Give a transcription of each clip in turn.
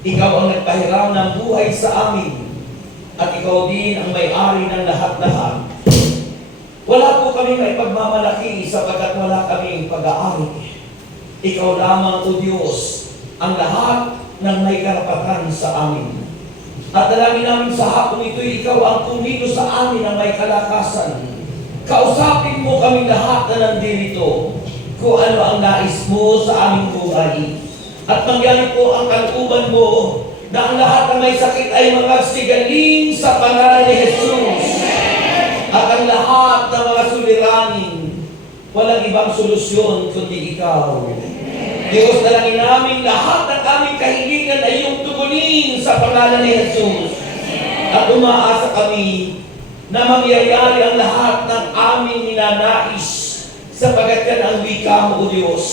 Ikaw ang nagpahiram ng buhay sa amin, at ikaw din ang may-ari ng lahat-lahat. Wala po kami may pagmamalaki sapagkat wala kaming pag-aari. Ikaw lamang, O Diyos, ang lahat ng may karapatan sa amin. At dalangin namin sa hapon ito'y ikaw ang kumilos sa amin ng may kalakasan. Kausapin mo kami lahat na nandito kung ano ang nais mo sa aming buhay. At mangyari po ang kalooban mo na ang lahat ng may sakit ay magsigaling sa pangalan ni Jesus. At ang lahat ng mga suliranin, walang ibang solusyon kundi ikaw. Diyos, dalangin namin lahat ng aming kahilingan ay iyong tugunin sa pangalan ni Jesus. At umaasa kami na mangyayari ang lahat ng aming ninanais sapagkat yan ang wika mo, O Diyos.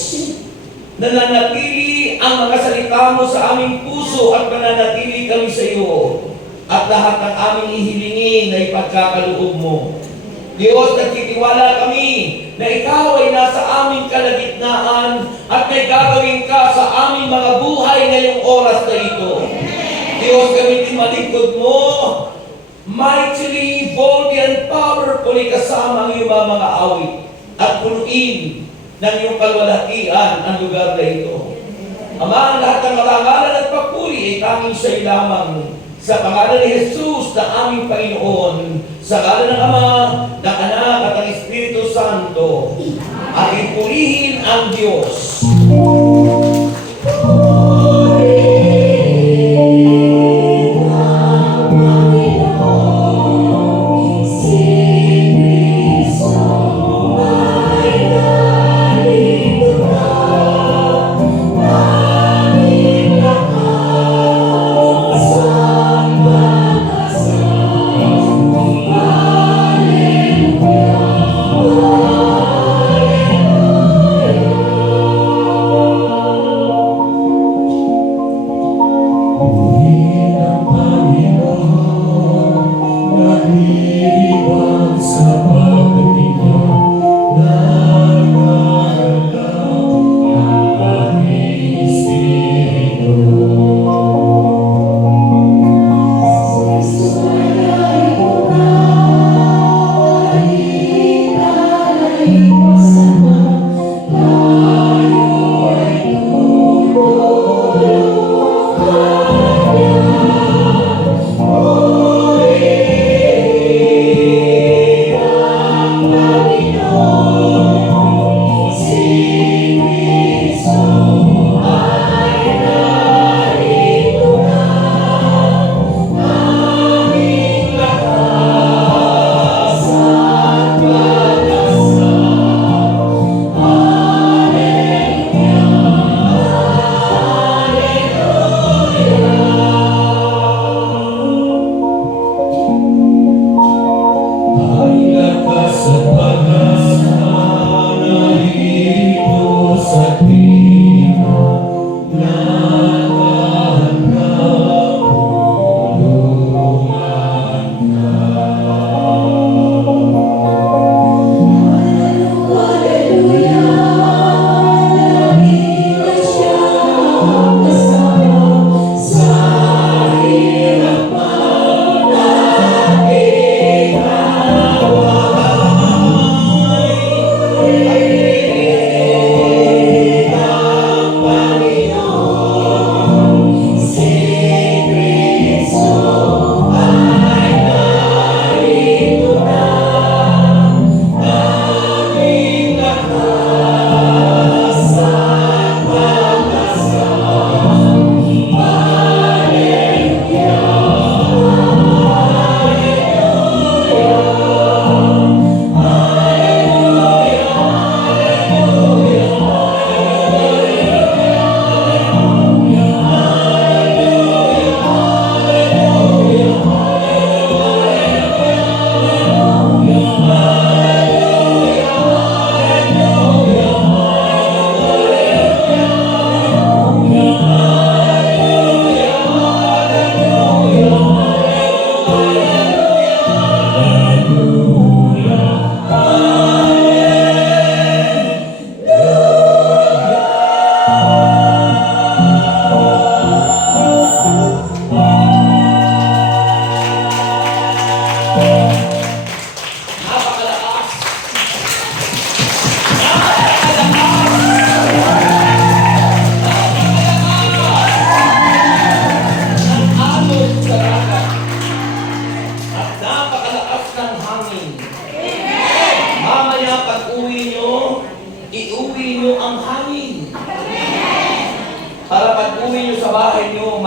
Nananatili ang mga salita mo sa aming puso at mananatili kami sa iyo. At lahat ng aming ihilingin ay pagkakaloob mo. Diyos, nagtitiwala kami na ikaw ay nasa aming kalagitnaan at may gagawin ka sa aming mga buhay ngayong oras na ito. Diyos, gamitin malingkod mo, mightily, boldly, and powerfully kasama ang iyong mga awit at punuin ng iyong kalwalhatian ang lugar na ito. Ama, ang lahat ng karangalan at papuri ay tanging sa iyo lamang. Sa pangalan ni Jesus na aming Panginoon, sa ngalan ng Ama, ng Anak at ng Espiritu Santo, ating purihin ang Diyos.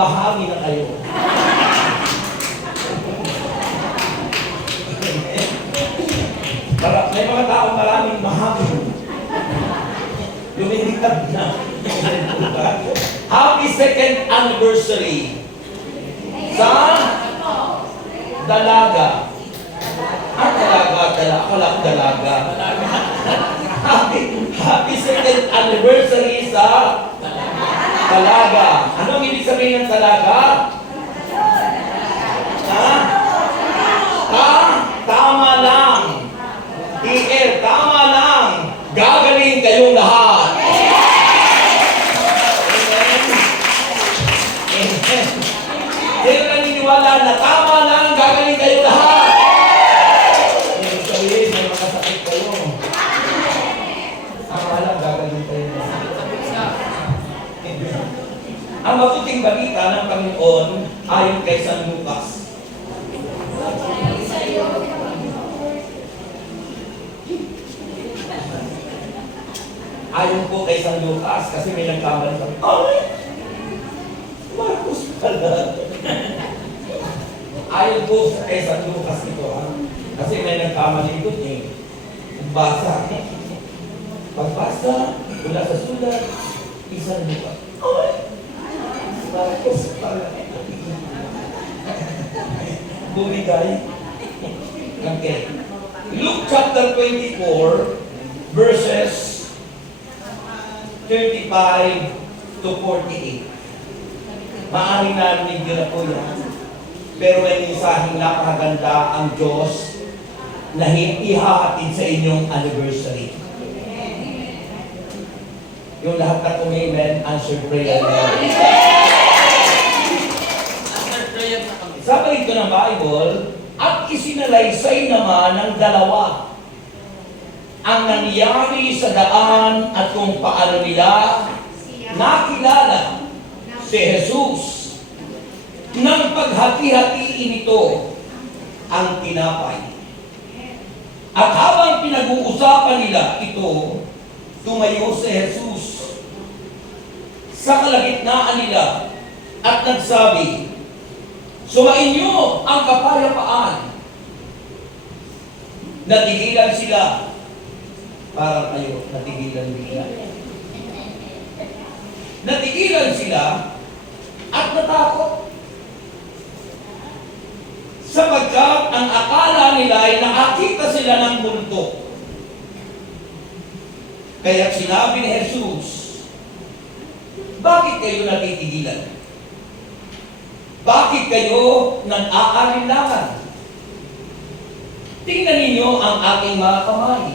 mahangin na kayo. May mga taong maraming mahangin. Lumilipad na. Happy second anniversary sa dalaga. Dalaga. Happy second anniversary sa dalaga. Anong ibig sabihin ng dalaga? Tama lang. Tama lang. Gagaling kayong lahat. Amen. Sino naniniwala na tama lang, gagaling kayong lahat? Ibig sabihin, may mga sakit kayo. Tama lang, gagaling kayong lahat. Ang mabuting balita ng Panginoon ayon kay San Lucas. Ayon po kay San Lucas, kasi may nagkamali kami. Ay! Marcos pala. Ayon po kay San Lucas ito, kasi may nagkamali doon eh. Basa. Pagbasa, mula sa sulat, San Lucas. Ay! Marcos pala. Bumigay. Okay. Luke chapter 24, verses 35 to 48. Maaaring narinig nyo na po yan. Pero may mensaheng napakaganda ang Diyos na ihahatid sa inyong anniversary. Yung lahat na kung amen, answer prayer na. Sabi ito ng Bible, at isinalaysay naman ng dalawa ang nangyari sa daan at kung paano nila nakilala si Jesus. Nang paghati-hatiin ito ang tinapay. At habang pinag-uusapan nila ito, tumayo si Jesus sa kalagitnaan nila at nagsabi, "Sumain niyo ang kapayapaan." Natigilan sila. Parang kayo, natigilan bigla. Natigilan sila at natakot. Sapagkat ang akala nila ay nakakita sila ng multo. Kaya sinabi ni Jesus, "Bakit kayo natitigilan? Bakit kayo nag-aalinlangan? Tingnan ninyo ang aking mga kamay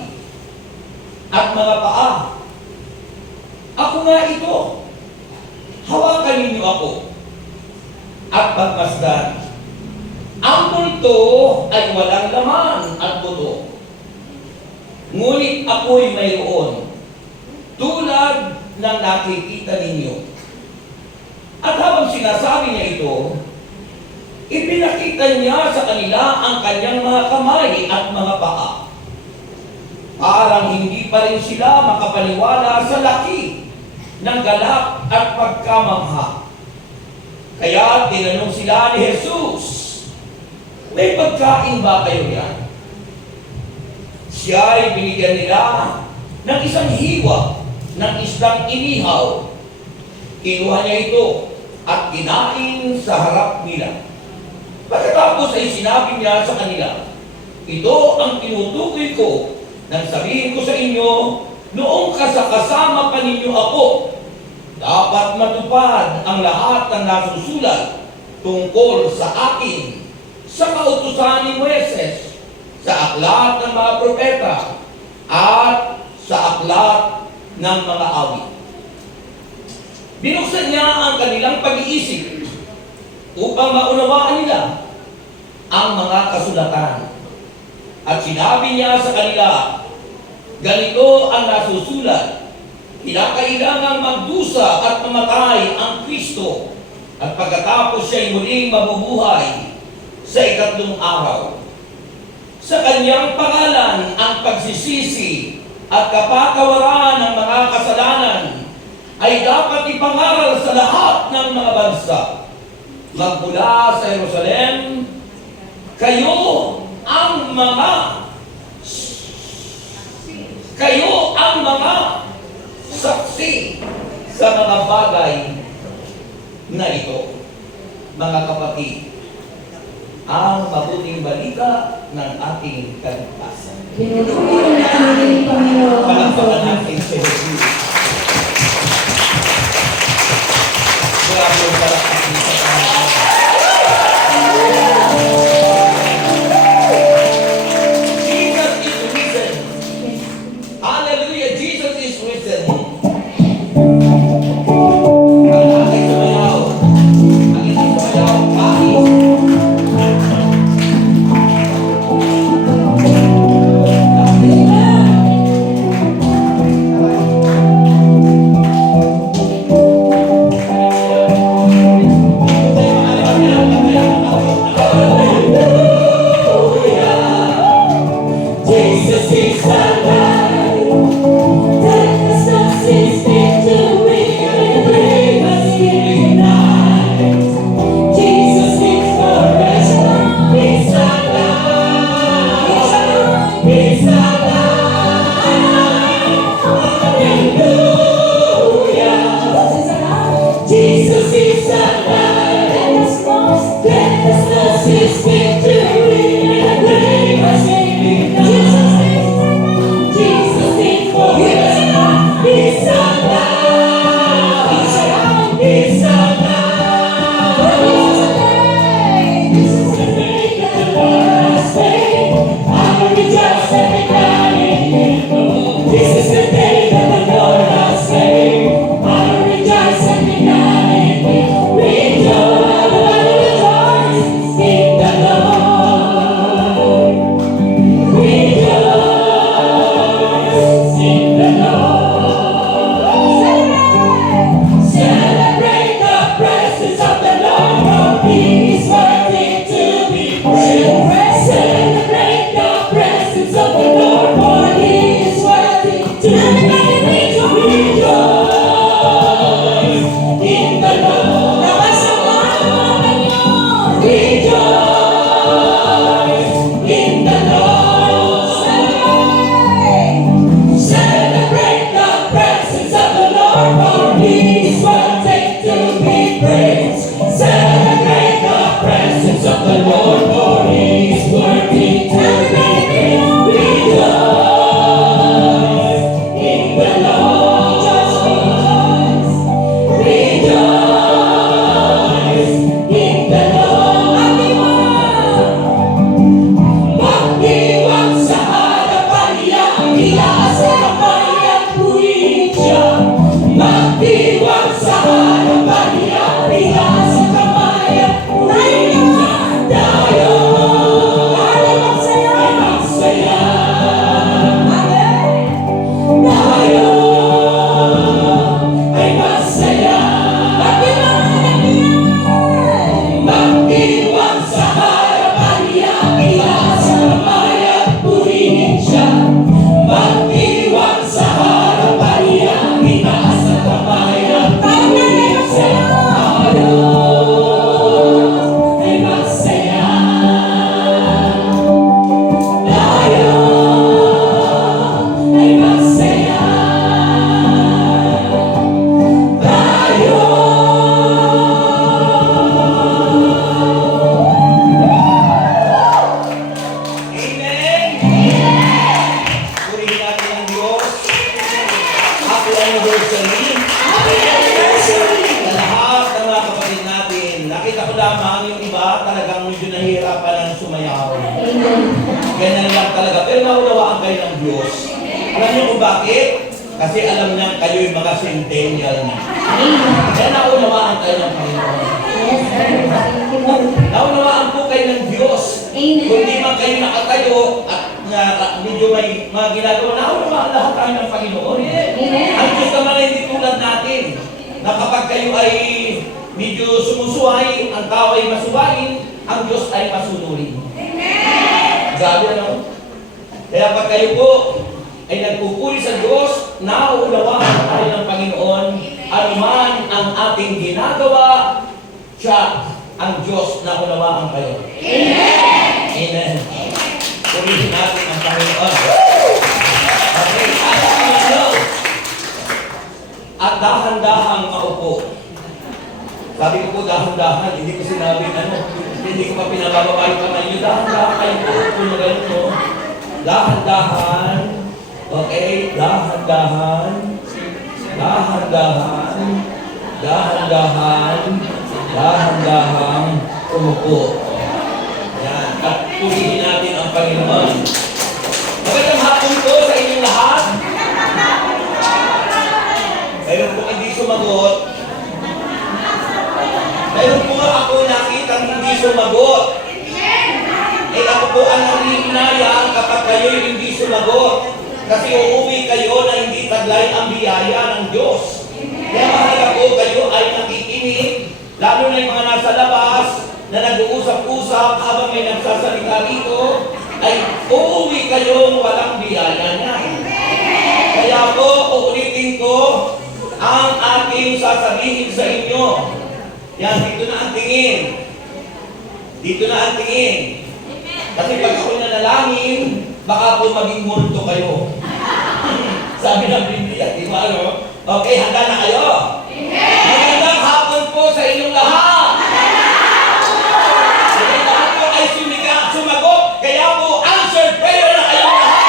at mga paa. Ako nga ito. Hawakan ninyo ako at pagmasdan. Ang multo ay walang laman at buto. Ngunit ako'y mayroon, tulad ng nakikita ninyo." At habang sinasabi niya ito, ipinakita niya sa kanila ang kanyang mga kamay at mga paa. Parang hindi pa rin sila makapaniwala sa laki ng galak at pagkamangha. Kaya tinanong sila ni Jesus, "May pagkain ba kayo yan?" Siya ay binigyan nila ng isang hiwa ng isdang inihaw. Kinuha niya ito at kinain sa harap nila. Pagkatapos ay sinabi niya sa kanila, "Ito ang tinutukoy ko nang sabihin ko sa inyo, noong kasama pa ninyo ako, dapat matupad ang lahat ng nasusulat tungkol sa akin sa kautusan ni Moises, sa aklat ng mga propeta, at sa aklat ng mga awit." Binuksan niya ang kanilang pag-iisip upang maunawaan nila ang mga kasulatan. At sinabi niya sa kanila, "Ganito ang nasusulat, kinakailangang magdusa at mamatay ang Kristo, at pagkatapos siya'y muling mabubuhay sa ikatlong araw. Sa kanyang pangalan ang pagsisisi at kapatawaran ng mga kasalanan ay dapat ipangaral sa lahat ng mga bansa, magmula sa Jerusalem, kayo ang mga saksi sa mga bagay na ito. Mga kapatid, ang mabuting balita ng ating kaligtasan. Pinupuri namin, Panginoon. Palakpakan natin si Jesus. Grabe yung palakpakan sa Panginoon. Jesus is risen. Hallelujah, Jesus is risen. Ang ating sumayaw. Ang inyong sumayaw, kahit Jesus is alive. Death has his victory, and grave has been denied. Jesus is forever. He's alive. He's alive. Hallelujah. Jesus is alive. Death has lost his victory, and grave has been denied. Jesus is forever. He's alive. He's alive. This is the day that the Lord has made. I will rejoice and be glad in Him. This is the day that the Lord has made. I will rejoice and be glad in Him. Rejoice in the Lord. Rejoice in the Lord. Celebrate the presence of the Lord, for He is worthy to be praised. Celebrate the presence of the Lord, for He is worthy to be praised. Rejoice in the Lord. Rejoice in the Lord. Celebrate the presence of the Lord, for He is worthy to be praised. Celebrate the presence of the Lord, for He is worthy to be praised. Rejoice in the Lord. Rejoice in the Lord. Magdiwang sa harapan niya, itaas ang kamay at purihin siya. Magdiwang sa harapan niya, itaas ang kamay at purihin siya. Tayo ay magsaya. Tayo ay masaya. Magdiwang sa harapan niya, itaas ang kamay at purihin siya. Magdiwang sa harapan niya, itaas ang kamay at purihin siya. Tayo ay masaya. Tayo ay masaya. Tayo. Amen! Purihin natin ang Diyos. Happy anniversary! Sa lahat ng mga kapatid natin, nakita ko lamang yung iba talagang medyo nahihirapan ng sumayaw. Ganyan lang talaga. Pero naunawaan kayo ng Diyos. Alam niyo kung bakit? Kasi alam niya kayo yung mga centennial na. Kaya naunawaan kayo ng Panginoon. Naunawaan po kayo ng Diyos. Kung di man kayo nakatayo at medyo may mga ginagawa, naunawaan lahat tayo ng Panginoon. Ang Diyos naman ay hindi tulad natin. Na kapag kayo ay medyo sumusuhay, ang tao ay masubahin, ang Diyos ay masunurin. Grabe ano? Kaya pag kayo po ay nagpupuri sa Diyos, nauunawaan tayo ng Panginoon, anuman ang ating ginagawa, siya ang Diyos na unawaan kayo. Amen! Amen. Purihin natin ang Panginoon. Okay, at dahan-dahang maupo. Sabi ko po dahan-dahan, hindi ko sinabi hindi ko pa pinabababa yung kamay nyo. Dahan-dahan kayo po, kung ganun mo. Dahan-dahan. Okay, dahan-dahan. Dahan-dahan. Dahan-dahan. Dahan-dahan. Umupo. Yan. At purihin natin ang Panginoon. Magandang hapon po sa inyong lahat. Mayroon po hindi sumagot. Mayroon po ako nakita hindi sumagot. Eh ako po ang nangihinayang kapag kayo hindi sumagot. Kasi uuwi kayo na hindi taglay ang biyaya ng Diyos. Kaya mahalaga po kayo ay nakikinig, lalo na yung mga nasa labas na nag-uusap-usap habang may nagsasalita rito, ay uuwi kayong walang biyaya niya. Kaya po, uulitin ko ang ating sasabihin sa inyo. Yan, dito na ang tingin. Dito na ang tingin. Kasi pag ako nanalangin, baka po maging multo kayo. Sabi ng Biblia, di ba ano? Okay, handa na kayo? Magandang hapon po sa inyong lahat. Sige, lahat po ay sumagot. Kaya po, answered prayer na kayong lahat.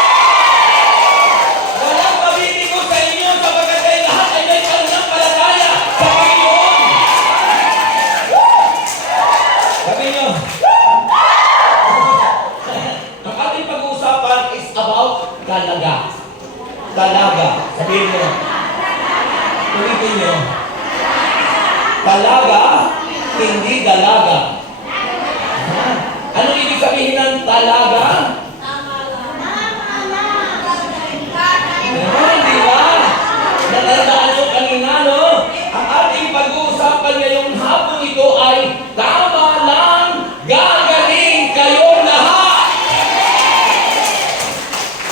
Walang pabibigo sa inyo sapagkat kayo lahat ay may pananampalataya sa Panginoon. Sabi nyo, ang ating pag-uusapan is about dalaga. Dalaga. Sabihin mo. Ulitin nyo. Dalaga, hindi dalaga. Ano ibig sabihin ng dalaga? Di ba? Natandaan nyo kanina, no? Ang ating pag-uusapan ngayong hapon ito ay tama lang, gagaling kayong lahat.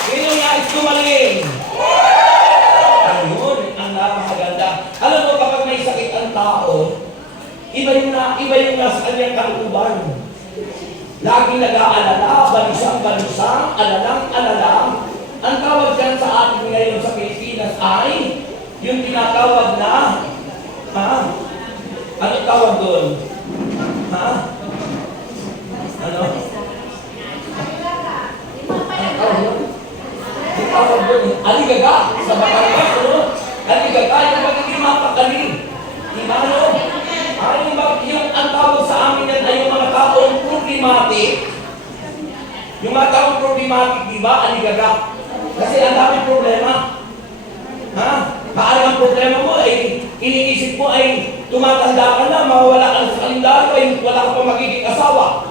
Sino nais gumaling? Ayun, ang napakaganda. Alam mo, kapag may sakit ang tao, iba yung nasa kanyang kalooban. Laging nag-aalala, balisang-balisang, alalang-alalang. Ang tawag dyan sa atin ngayon sa Pilipinas ay yung tinatawag na, ano tawag doon? Ano? Ang tawag doon? Ang tawag doon, aligaga. Sa Batangas, ano? Aligaga, yung magiging mapakaling. Diba, ano? Yung ang tawag sa amin yan ay yung mga taong problematic. Yung mga taong problematic, di ba? Aligaga. Kasi ang daming problema. Maaring ang problema mo ay iniisip mo ay tumatanda ka na, mawawala ka sa kalendaryo, ay wala ka pa magiging asawa.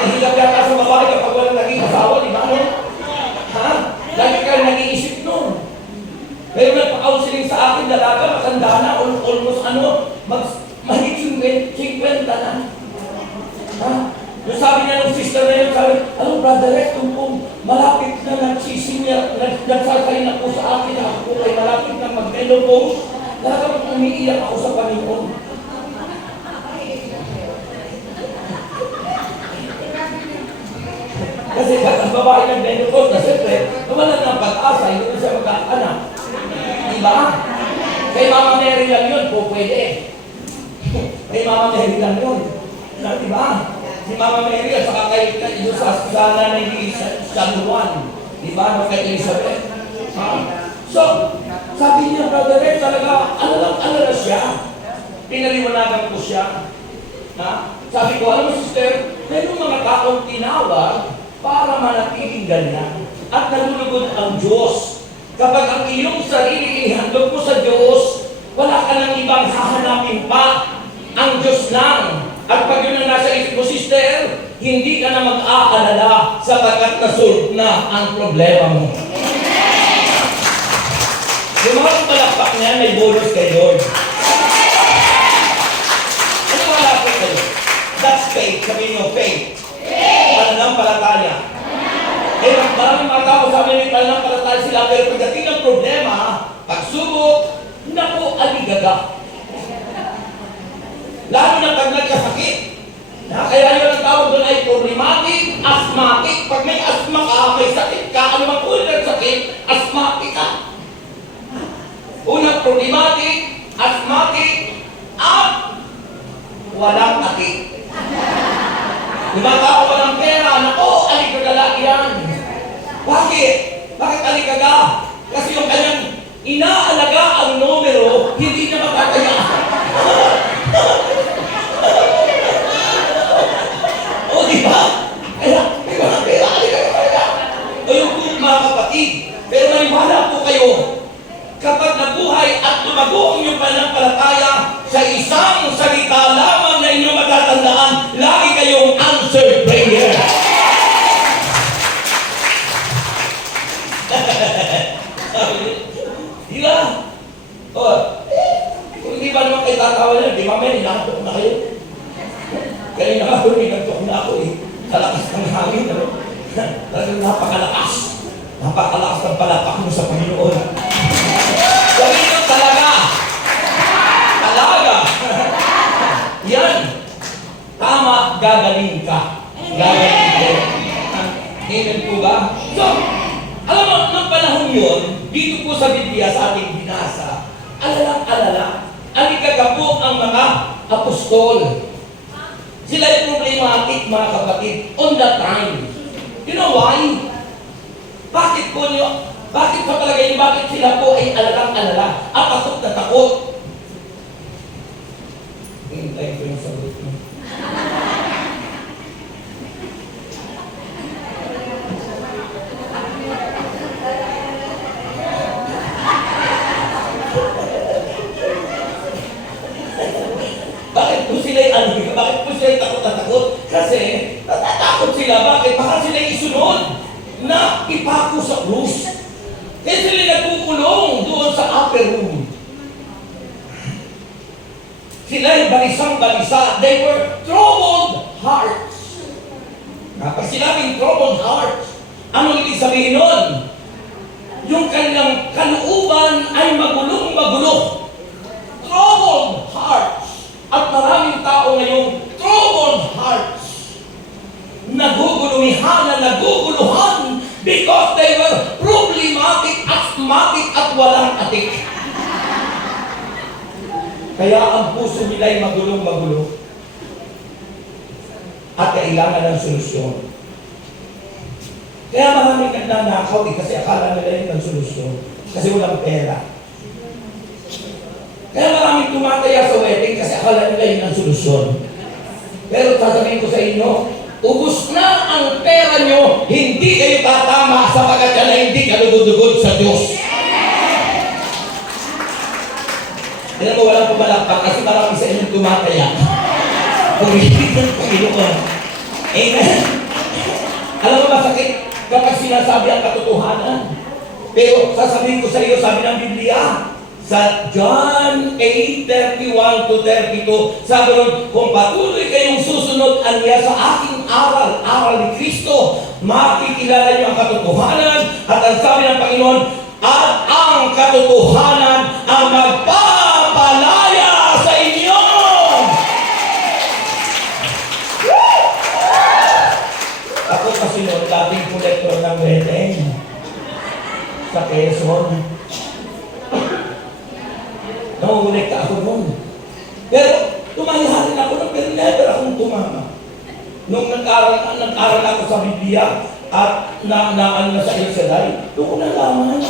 Ay hirap yata sa babae kapag walang naging asawa, di ba? No? Lagi ka nag-iisip nun. Pero nagpa-counseling sa akin, dalaga, matanda na, almost mahigit 50 na. Yung sabi niya ng sister na yun, sabi, alam, Brother Rex, kung malapit na nagsasay na po sa akin, ako po ay malapit na mag-menopause, talagang umiiyak ako sa Panginoon. Kasi pag ang babae nag-menopause, na siyempre, nawalan ng pag-asa, hindi na siya magkaanak. Diba? Kay Mama Mary lang yun, po pwede. Kay Mama Mary lang yun. Diba? Si Mama Mary at saka kay sa nanay ni San Juan. Diba? No, kay Elizabeth. So, sabi niya, Brother Rex, talaga, ano na siya? Pinaliwanagan ko siya. Sabi ko, alam mo sister, mayroong mga taong tinawag para manatiling ganyan. At nalulugod ang Diyos. Kapag ang iyong sarili ihandog mo sa Diyos, wala ka nang ibang hahanapin pa. Ang Diyos lang. At pag yun ang nasa isip mo, sister, hindi ka na mag-aalala sapagkat nasolve na ang problema mo. Yung mga palakpak niya, may bonus kay Lord. Ano wala po kayo? That's faith. Sabihin nyo, faith. Pananampalataya. Eh, maraming mga tao sa amin, may pananampalataya sila, pero pagdating ng problema, pagsubok, naku, aligaga. Lalo na pag nagkasakit. Kaya yun ang tawag doon ay problematic, asthmatic. Pag may asthma ka, may sakit ka, ano mang uri ng sakit, asthmatic ka. Unang problematic, asthmatic, at walang atik. Yung mga tao walang pera, nako, aligagala yan. Bakit? Bakit aligaga? Kasi yung kanyang inaalaga ang numero, hindi niya matataya. O, di ba? Kaya, may walang pera, aligaga. O yung mga kapatid, pero maniwala po kayo, kapag nabuhay at lumago ang inyong pananampalataya sa isang salita lamang na inyong matatandaan, lagi kayong answered prayer. Di ba? O, kung hindi ba naman kayo tatawa niya, di ba may ninatok na kayo? Kaya nga ako, ninatok na ako eh. Sa lakas ng hangin, ano? Talagang napakalakas. Napakalakas ng palapak mo sa Panginoon. Gawin nyo talaga. Talaga. Yan. Tama, gagaling ka. Gagaling ka. Amen po ba? So, alam mo, nung panahon yun, dito po sa Biblia sa ating binasa, alalang-alala, aligagabok ang mga apostol. Sila ay problematic, mga kapatid, on the time. You know why? Bakit po niyo? Bakit sa palagay niyo? Bakit sila po ay alalang-alala at takot na takot? Hintayin ko yung sagot mo. Bakit po sila ay aligaga? Bakit po sila ay takot na takot? Kasi natatakot sila. Bakit? Baka sila ay isunod na ipako sa krus. Kaya sila nagkukulong doon sa upper room. Sila ay balisang-balisa. They were troubled hearts. Kapag sinabing troubled hearts, anong ibig sabihin nun? Yung kanilang kalooban ay magulong-magulo. Troubled hearts. At maraming tao ngayong troubled hearts. Naguguluhan, naguguluhan because they were problematic, asthmatic, at walang atik. Kaya ang puso nila ay magulong-magulo. At kailangan ng solusyon. Kaya maraming nagnanakaw kasi akala nila yun ang solusyon. Kasi walang pera. Kaya maraming tumataya sa wedding kasi akala nila yun ang solusyon. Pero sasabihin ko sa inyo, ubus na ang pera nyo, hindi kayo tatama sapagkat yan ay hindi kalugod-lugod sa Diyos. Alam mo, walang pumalakpak kasi marami sa inyong tumataya. Pumigit ng Panginoon. Amen. Alam mo, masakit kapag sinasabi ang katotohanan. Pero sasabihin ko sa iyo, sabi ng Biblia, sa John 8:31 to 32, sabi nun, kung patuloy kayong susunod aniya sa aking aral, aral ni Kristo, makikilala niyo ang katotohanan, at ang sabi ng Panginoon, at ang katotohanan ang magpapalaya sa inyo. Ako kasi noon, dating kolektor ng wedding sa Quezon. Nangungulikta ako noon. Pero tumayarin ako noon, pero never akong tumama. Nung nag-aral ako sa Biblia at na sa El Shaddai, doon ko nalaman.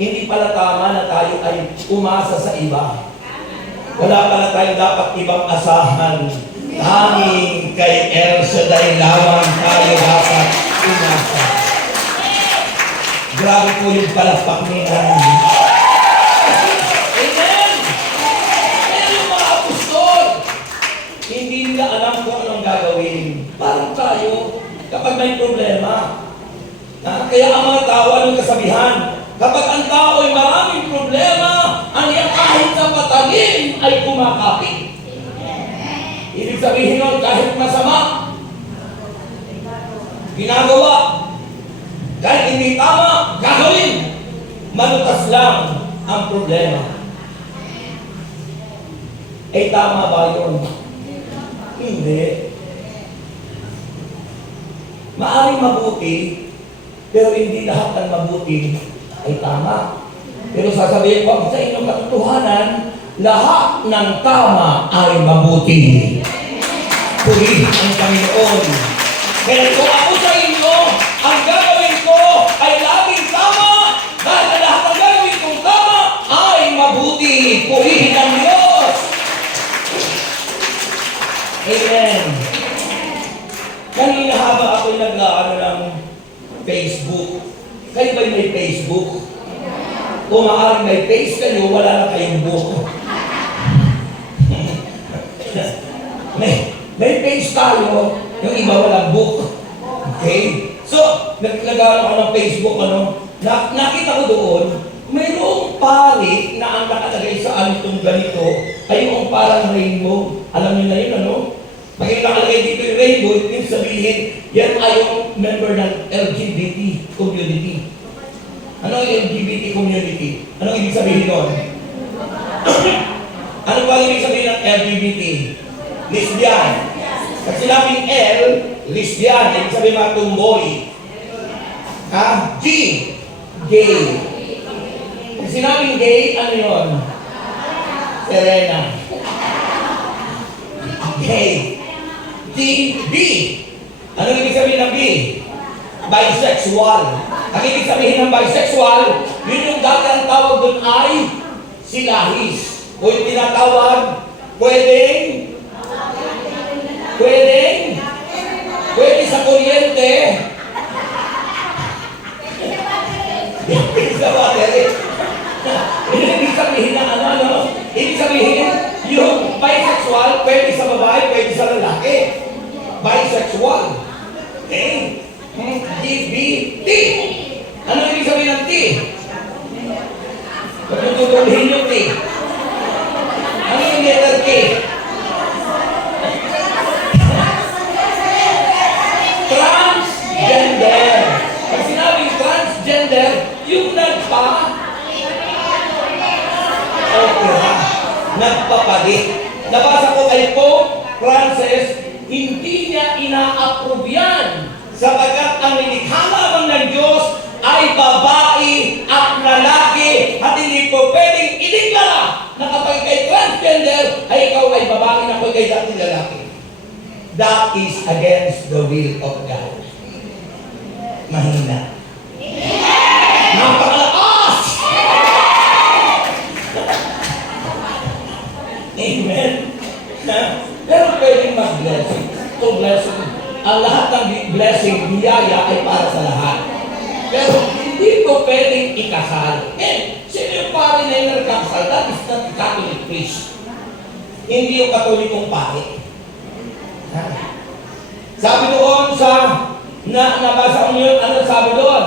Hindi pala tama na tayo ay umasa sa iba. Wala pala tayong dapat ibang asahan. Hanging kay El Shaddai lamang tayo dapat umasa. Grabe po yung palakpak ni Hanging. Hindi nila alam kung anong gagawin. Parang tayo, kapag may problema. Kaya ang mga tao, anong kasabihan? Kapag ang tao ay maraming problema, ang iyang kahit sa patalim ay kumakapit. Ibig sabihin nun, kahit masama, ginagawa. Kahit hindi tama, gagawin. Malutas lang ang problema. Eh, tama ba yun? Hindi. mabuti, pero hindi lahat ng mabuti ay tama. Pero sasabihin ko sa inyong katotohanan, lahat ng tama ay mabuti. Purihin ang Panginoon. Kaya kung ako sa inyo, ang gagawin ko ay laging tama, dahil lahat ng gagawin kong tama ay mabuti. Purihin ang Diyos. Amen. Kanina habang ako'y nag-aano ng Facebook, kayo ba'y may Facebook? Kung maaaring may face kayo, wala na kayong book. may face tayo, yung iba walang book. Okay? So, nag-aano ako ng Facebook, nakita ko doon, mayroong pari na ang nakalagay sa itong ganito ay yung parang rainbow. Alam niyo na yun, Pag yung nakalagay dito yung rainbow, yung sabihin, yan ay yung member ng LGBT community. Ano ang LGBT community? Anong ibig sabihin nun? Ano ba ibig sabihin ng LGBT? Lesbian. Pag sinabing L, lesbian. Ibig sabihin mga tumboy. G, gay. Pag sinabing gay, ano yun? Serena. Gay. G, B. Anong ibig sabihin ng B? Bisexual. Ang ibig sabihin ng bisexual, yun yung dati ang tawag doon ay silahis. O yung tinatawag, pwede sa kuryente. Sa battery. Ibig sabihin na Ibig sabihin, yung bisexual, pwede sa babae, pwede sa lalaki. Bisexual. Okay? LGBT. Ano ibig sabihin ng T? Huwag yung tutulihin yung T. Ano yung letter T? Transgender. Pag sinabing transgender, yung nagpapalit. Nabasa ko kay Pope Francis, hindi niya ina-approve yan. Sapagkat ang nilikha lamang ng Diyos ay babae at lalaki at hindi po pwedeng iniklara na kapag kay transgender ay ikaw ay babae na kung kay dati lalaki. That is against the will of God. Mahina. Napakalakas! Amen. Pero pwedeng mag-blessing. So blessing. Ang lahat ng blessing, biyaya ay para sa lahat. Pero hindi ko pwedeng ikasal. Sino yung pari na yung nagkakasal? That is not Catholic priest. Hindi yung katolikong pari. Sabi doon sa, nabasa ko yun, ano sabi doon?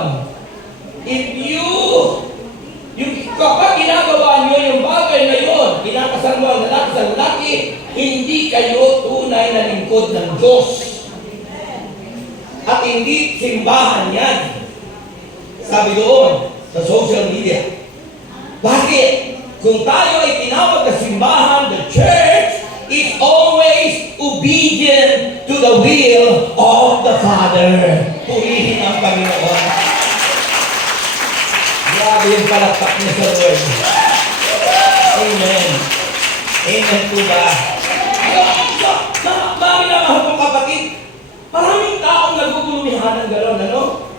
Kapag ginagawa nyo yung bagay na yun, kinakasal mo ang lalaki sa lalaki, hindi kayo tunay na lingkod ng Diyos. At hindi simbahan yan. Sabi doon sa social media. Bakit? Kung tayo ay tinawag na simbahan, the church is always obedient to the will of the Father. Purihin ang Panginoon. Grabe yung palakpak niya sa Lord. Amen. Amen po ba? Mami na mahal kong kapatid, maraming taong nagugulumihan ng gano'n,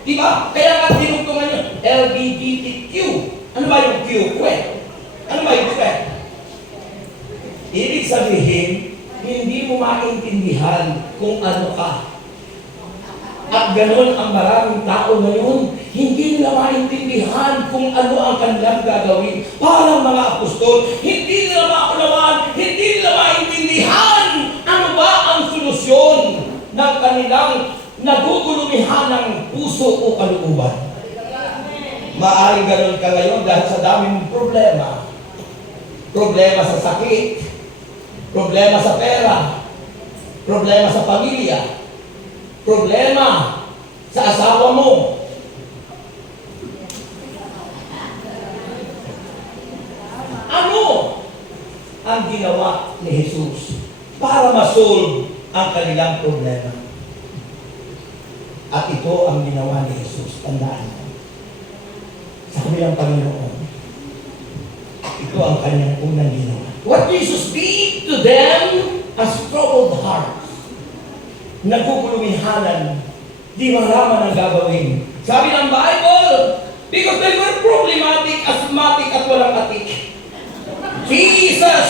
Diba? Kaya nga tinugtungan nyo, LGBTQ. Ano ba yung Q? Ano ba yung Q? Ibig sabihin, hindi mo maintindihan kung ano ka. At gano'n ang maraming tao ngayon, hindi nila maintindihan kung ano ang kanilang gagawin. Parang mga apostol, hindi nila maunawaan, hindi nila maintindihan ano ba ang solusyon ng kanilang nagugulumihan ng puso o kalooban. Maaaring gano'n ka ngayon dahil sa daming problema. Problema sa sakit, problema sa pera, problema sa pamilya, problema sa asawa mo. Ano ang ginawa ni Jesus para ma-solve ang kanilang problema? At ito ang ginawa ni Jesus. Tandaan mo. Sabi ng Panginoon, ito ang kanyang unang ginawa. What Jesus did to them as troubled hearts. Nagkukulumihalan, di malaman ang gagawin. Sabi ng Bible, because they were problematic, asthmatic at walang atik. Jesus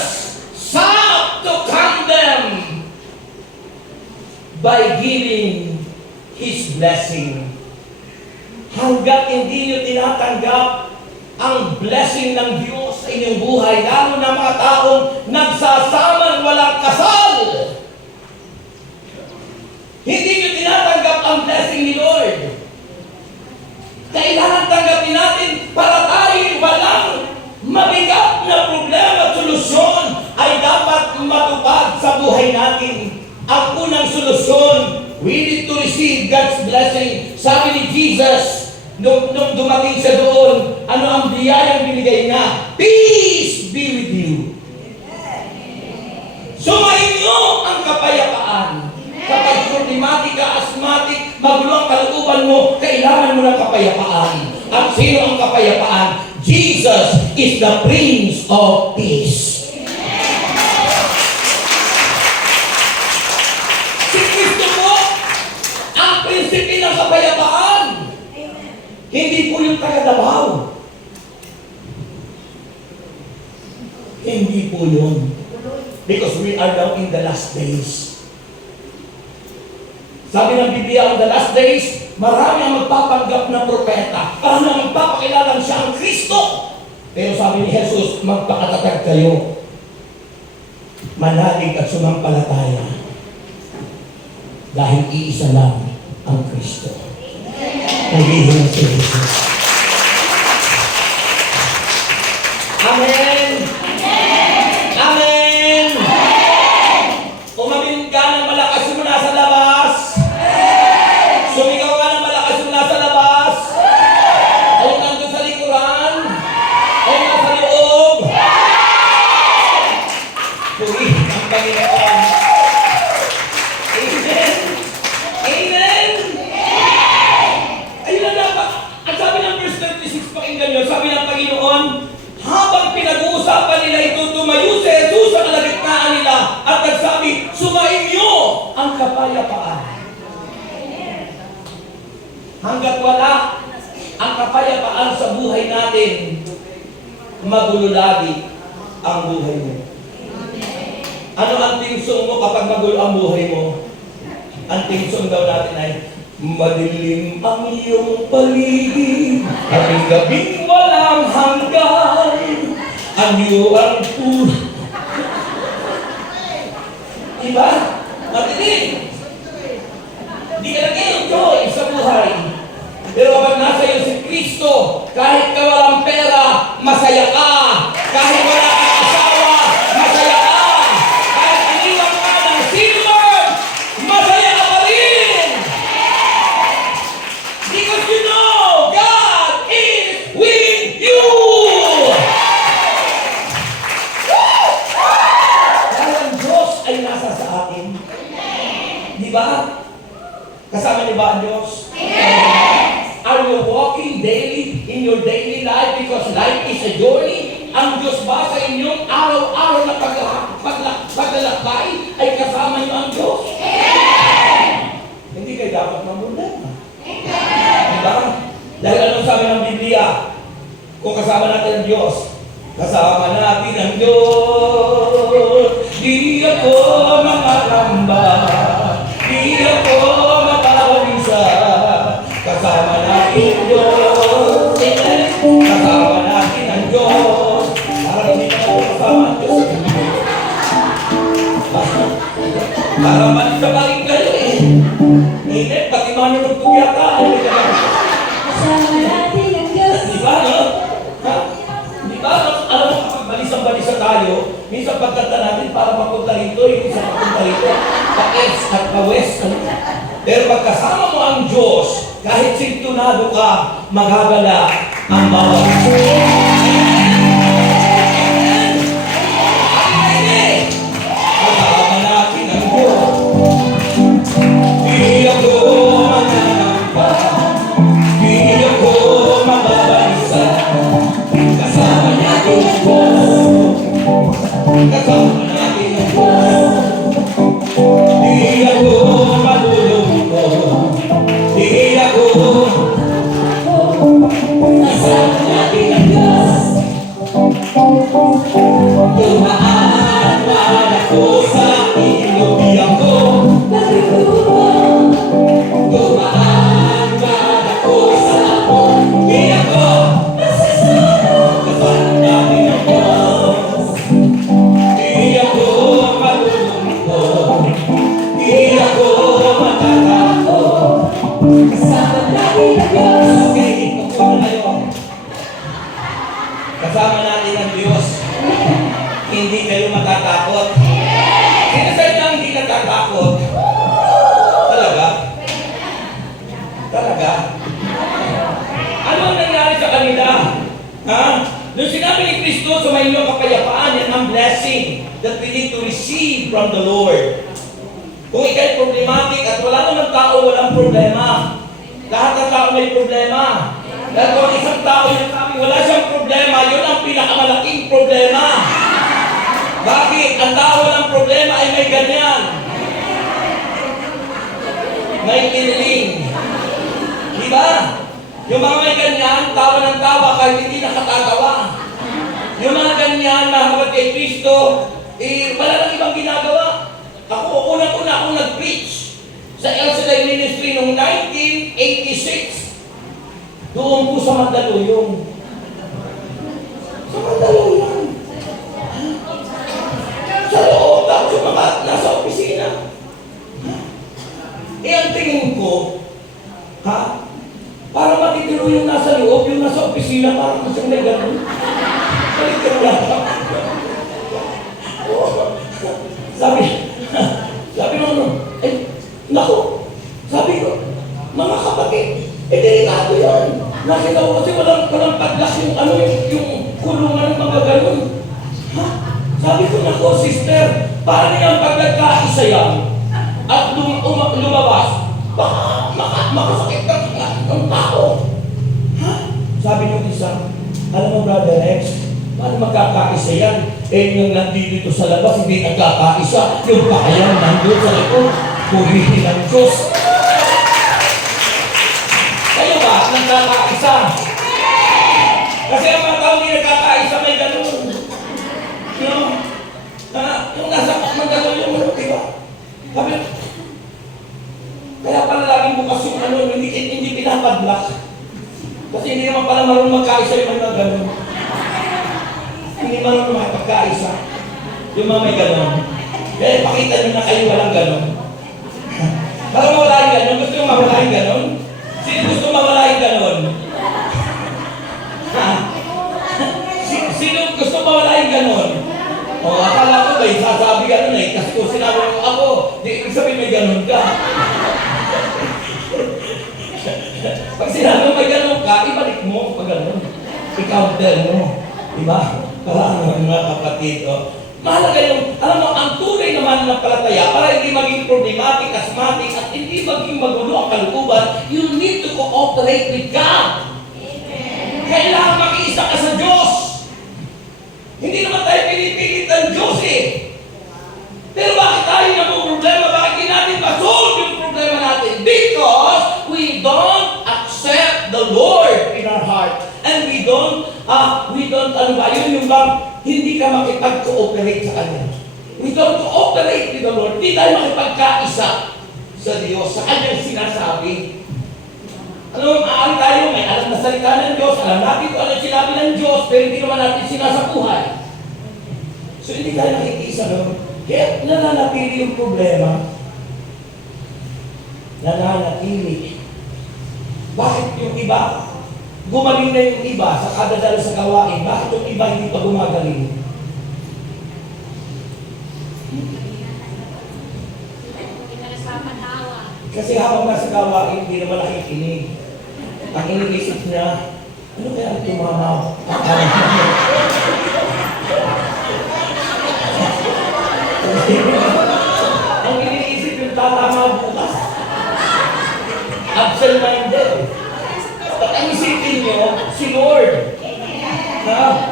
sought to calm them by giving His blessing. Hanggat hindi nyo tinatanggap ang blessing ng Diyos sa inyong buhay, lalo na mga taong nagsasamang walang kasal, hindi nyo tinatanggap ang blessing ni Lord. Kailangan tanggapin natin para tayo walang mabigat na problema at solusyon ay dapat matupad sa buhay natin. Ang unang solusyon, we need to receive God's blessing. Sabi ni Jesus, nung dumating siya doon, ano ang biyayang binigay niya? Peace be with you. Sumayin niyo ang kapayapaan. Kapag problematic ka, asthmatic, magulo ang kalooban mo, kailangan mo ng kapayapaan. At sino ang kapayapaan? Jesus is the Prince of Peace. Si Kristo po ang prinsipe ng kapayapaan. Hindi po yung taga-Davao. Hindi po yun. Because we are now in the last days. Sabi ng Biblia, in the last days, marami ang magpapanggap ng propeta. Marami ang magpapakilalang siya ang Kristo. Pero sabi ni Jesus, magpakatatag kayo. Manalig at sumampalataya. Dahil iisa lang ang Kristo. Paghihin si Jesus. Amen! Amen! Umamin ka ng malakas mo nasa labas. Sumigaw ka ng malakas mo nasa labas. O nandun sa likuran. O nasa loob. Purihin ang Panginoon. Amen! Amen! Ayun na dapat. At sabi ng verse 36, pakinggan nyo, sabi ng Panginoon, habang pinag-uusapan nila ito, tumayo si Jesus sa kalagitnaan nila at nagsabi, sumayin niyo ang kapayapaan. Hanggat wala ang kapayapaan sa buhay natin, magulo lagi ang buhay mo. Ano ang tinsong mo kapag magulo ang buhay mo? Ang tinsong daw natin ay, madilim ang iyong paligid, at gabing walang hanggan, anyo ang puro. Diba? Madilim. Di ka nag-enjoy sa buhay. Pero kapag nasa iyo si Kristo, kahit ka walang pera, masaya ka. Kahit wala kang asawa, masaya ka. Kahit iniwan ka ng silver, masaya ka pa rin. Because you know, God is with you. Dahil ang Diyos ay nasa sa atin. Di ba? Kasama niyo ba ang Diyos? Are you walking daily in your daily life because life is a journey? Ang Diyos ba sa inyong araw-araw na paglalakbay ay kasama niyo ang Diyos? Hindi kayo dapat mamulema. Diba? Dahil anong sabi ng Biblia? Kung kasama natin ang Diyos, kasama natin ang Diyos. Di ako makakamba, di ako makakawisa. Kasama natin ang Diyos. Kasama natin ang Diyos. Parang hindi na ako kasama ang Diyos. Parang malis sa baling kayo eh. Hindi, pati manunod ko yata. Kasama natin ang Diyos. Di ba, no? Ha? Di ba, no? Alam mo, kapag balisa tayo, minsan pagkanta natin para mapunta rito, yung isa mapunta rito, pa-east at pa-west. Pero pagkasama mo ang Diyos, kahit sintunado ka, magagala ang bawat. Kasama natin ang Diyos. Di ako magagala. Talaga? Talaga? Ano ang nangyari sa kanila? Ha? Nung sinabi ni Kristo, sumayin niyo ang kapayapaan, yan ang blessing that we need to receive from the Lord. Kung ikay problematic at wala naman tao walang problema. Lahat ng tao may problema. Dahil kung isang tao yung sabi wala siyang problema, yun ang pinakamalaking problema. Bakit? Ang tao walang problema ay may ganyan. May kiniling. Diba? Yung mga may ganyan, tawa ng tawa kahit hindi nakatagawa. Yung mga ganyan na hawag kay Kristo, wala nang ibang ginagawa. Ako, unang-una akong nag-preach sa El Shaddai Ministry noong 1986. Doon po sa Mandaluyong. Sa Mandaluyong. Sa loob, tapos yung mga nasa opisina. Ang tingin ko, para matitiro yung nasa loob, yung nasa opisina, parang kasi may ganun. Balik ka lang. Sabi mo, naku, sabi ko, mga kapatid, delikado yan. Nakita ko kasi walang padlas yung kulungan ng mga ganun. Sabi ko, naku, sister, paano yung pag nagkaisa yan at lumabas, baka makasakit ka ng tao. Sabi ko isa, alam mo brother Rex, paano magkakaisa yan? Yung nandito sa labas, hindi nagkakaisa. Yung bayan nandun sa likod, purihin ng Diyos. Kayo ba, nagkakaisa? Kasi ang mga tao hindi nagkakaisa, may ganun. Yung nasa magano yung diba? Sabi, kaya pala laging bukas yung hindi pinapadlock. Kasi hindi naman pala marunong magkaisa yung mga ganun. Hindi marunong makipagkaisa. Yung mga may ganun. Kaya pakita nyo na kayo walang ganun. Para mawala yung ganun, gusto yung mawala yung ganun? Sino gusto mawala yung ganun? Sino gusto mawala yung ganun? Akala ko may sasabi ganun kasi kung sinabi mo ako, di ibig sabihin may ganun ka. Pag sinabi mo may ganun ka, ibalik mo pag ganun. I-counter mo. Diba? Para mga kapatid. Mahalaga yung, alam mo, ang tunay naman ng palataya para hindi maging problematic, asthmatic, at hindi maging magulo ang kalooban, you need to cooperate with God. Kailangan makiisa ka sa Diyos. Hindi naman tayo pinipilit ng Diyos Pero bakit tayo naman problema? Bakit hindi natin ma-solve yung problema natin? Because we don't accept the Lord in our heart. And we don't, yun yung bang, hindi ka makipag-cooperate sa Kanya. We don't cooperate with the Lord. Hindi tayo makipagkaisa sa Diyos, sa Kanyang sinasabi. Maaari tayo, may alam na salita ng Diyos, alam natin kung ano sinabi ng Diyos, pero hindi naman natin sinasabuhay. So hindi tayo nakikisa, Kaya nananatili yung problema. Nananatili. Bakit yung iba, gumaling na yung iba sa kadadala sa gawain, bakit yung iba hindi pa gumagaling? Kasi habang nasa gawain, hindi naman nakikinig. Ang iniisip niya, ano kaya ang tumamaw? Ang iniisip yung tatama bukas. Absent-minded. At ang isipin niyo, si Lord.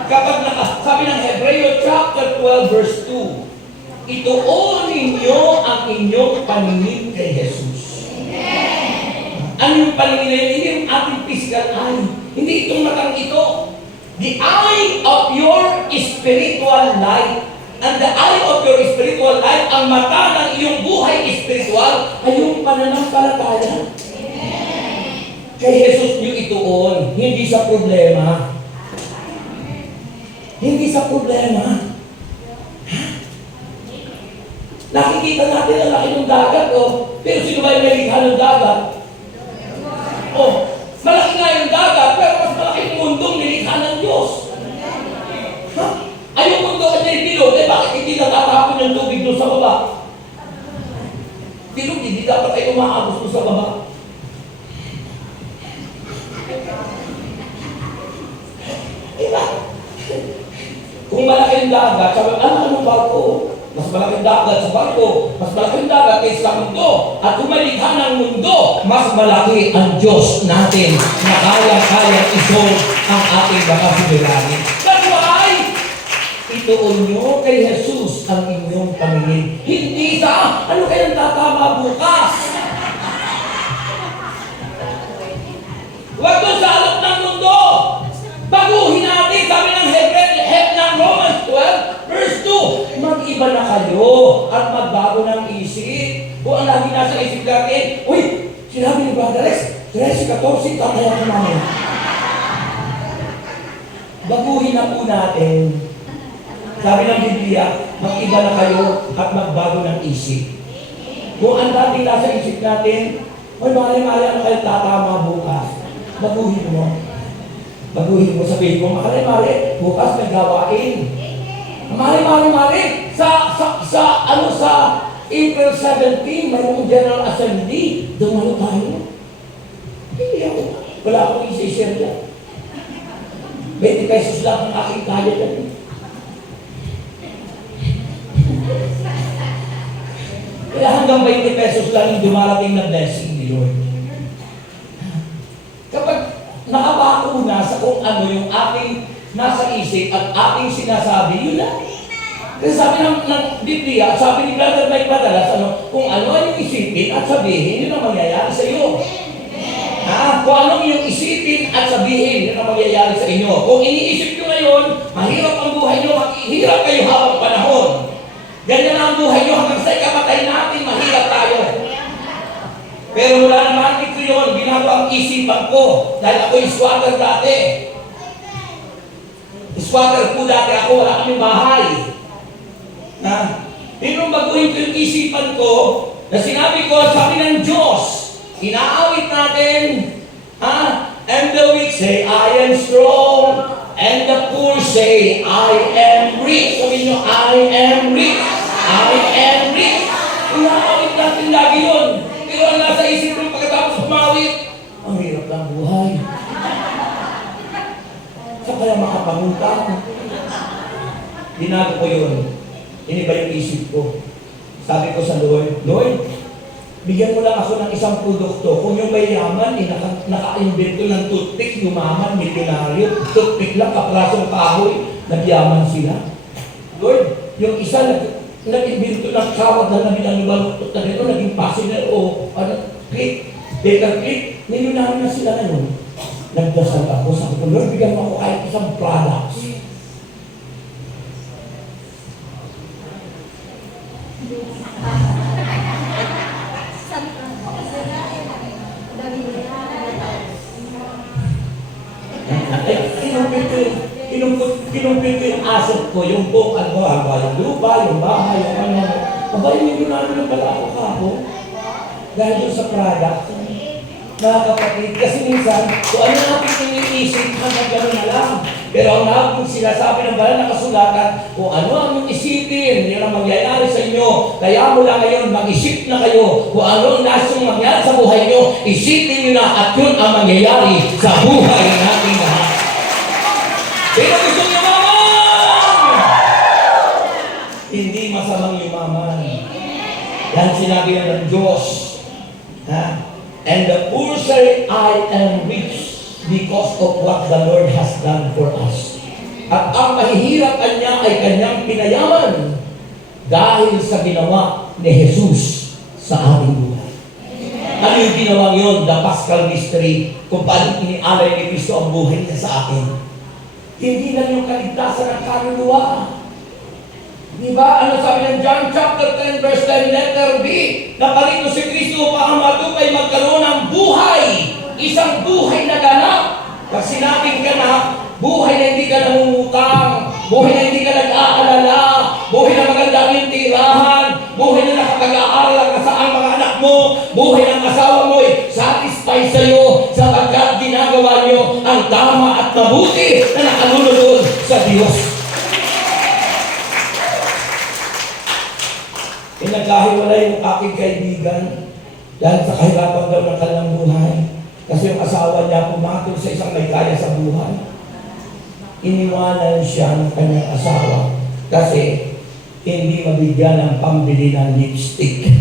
Kapag sabi ng Hebreo chapter 12 verse 2, ituon ninyo ang inyong paningin kay Jesus. Ano yung paningin na yun? Hindi yung ating physical eye. Hindi itong matang ito. The eye of your spiritual life. And the eye of your spiritual life, ang mata ng iyong buhay spiritual, ay yung pananampalataya. Kay Jesus nyo ituon, hindi sa problema. Hindi sa problema. Nakikita natin ang laki ng dagat, pero sino ba yung nalikha ng dagat? Malaki nga yung dagat, pero mas malaki yung mundong nilikha ng Diyos. Ay, yung mundo kasi yung bilog, bakit hindi natatapon yung tubig doon sa baba? Bilog, hindi dapat kayo umaabos mo sa baba. Diba? Kung malaking dagat, sabi, anong barko? Mas malaking dagat sa barko, mas malaking dagat kaysa sa mundo. At kung malikha ng mundo, mas malaki ang Diyos natin na kaya-kaya isolve ang ating mga suliranin. That's why, ituon nyo kay Jesus ang inyong pamilin. Hindi sa, ano kayang tatama bukas? Huwag doon sa alok ng mundo. Baguhin natin, sabi ng Romans 12, verse 2, mag-iba na kayo at magbago ng isip. Kung ang lagi nasa isip natin, uy, sinabi ni Brother Rex, 13-14, tataya ko namin. Baguhin na po natin. Sabi ng Biblia, mag-iba na kayo at magbago ng isip. Kung ang dati nasa isip natin, uy, mali-mali ano kayo tatama bukas. Baguhin mo. Baguhin mo, sabihin mo, mali-mali, bukas may gawain. Mali-mali, sa April 17, mayroong General Assembly. Dumalo tayo. Hindi ako. Wala akong isi-share dyan. 20 pesos lang ang aking kaya dyan. Kaya hanggang 20 pesos lang yung dumarating na blessing ni Lord. Kapag nakapako na sa kung ano yung ating nasa isip at ating sinasabi, yun lang. Kasi sabi ng Biblia, sabi ni Brother Mike madalas, kung ano yung isipin at sabihin, yun ang mangyayari sa iyo. Kung ano yung isipin at sabihin, yun ang mangyayari sa inyo. Kung iniisip nyo ngayon, mahirap ang buhay nyo, mahirap kayo habang panahon. Ganyan ang buhay nyo hanggang sa ikamatay natin, mahirap tayo. Pero wala naman ito yun, binago ang isipan ko. Dahil ako yung squatter dati. Squatter po dati ako, wala kaming bahay. Pero baguhin ko yung isipan ko, na sinabi ko, sabi ng Diyos, inaawit natin, and the weak say, I am strong, and the poor say, I am rich. Sabi nyo, I am rich. I am rich. Inaawit natin lagi yun. Pero ang nasa isip ko pagkatapos kumawit, ang hirap ng buhay. Saan kaya makapangutang? Binago ko yun. Iniba yung isip ko. Sabi ko sa Lord, Lord, bigyan mo lang ako ng isang produkto. Kung yung mayaman, naka-invento ng toothpick, yumaman, milyonaryo, toothpick lang, kaprasong kahoy, nagyaman sila. Lord, yung isa nag-invento ng kawad na namin ang baluktot na rin, naging passenger o click, better click, milyonaryo na sila ngayon. Nagdasal ako, sabi ko, Lord, bigyan mo ako kahit isang products. Kinumpit ko yung asset ko, yung book, yung lupa, yung bahay, yung ano. Aba, yung na pala ako kako. Dahil doon sa product, mga kapatid, kasi minsan, kung ano natin iniisip, hanggang gano'n na lang. Pero ang nakapag sinasabi ng banal na kasulatan, kung ano ang isipin, yun ang mangyayari sa inyo. Kaya mula ngayon, mag-isip na kayo kung ano ang nasong mangyayari sa buhay nyo, isipin nyo na at yun ang mangyayari sa buhay natin lahat. Pero gusto nyo yumaman! Hindi masamang yumaman. Yan sinabi na ng Diyos. And the poor say, I am rich because of what the Lord has done for us. At ang mahihirap niya ay kanyang pinayaman dahil sa ginawa ni Jesus sa ating buhay. Ano yung ginawa yun? The Paschal Mystery. Kung paano inialay ni Cristo ang buhay niya sa atin. Hindi lang yung kaligtasan ng kaluluwa. Diba? Ano sabi ng John chapter 10 verse 10 letter B? Naparito si Cristo upang matupay magkaroon ng buhay. Isang buhay na ganap. Pag sinabing ganap, buhay na hindi ka namumutang, buhay na hindi ka nag-aalala, buhay na maganda ang tirahan, buhay na nakapag-aaral ka sa ang mga anak mo, buhay ng asawa mo ay satisfied sa iyo sapagkat ginagawa niyo ang tama at mabuti na nakalulunod sa Diyos. Nagkahiwalay yung aking kaibigan. kaibigan, dahil sa kahirapan daw ng kanilang buhay, kasi yung asawa niya pumatol sa isang may kaya sa buhay. Iniwanan siya ng kanyang asawa kasi hindi mabigyan ng pambili ng lipstick.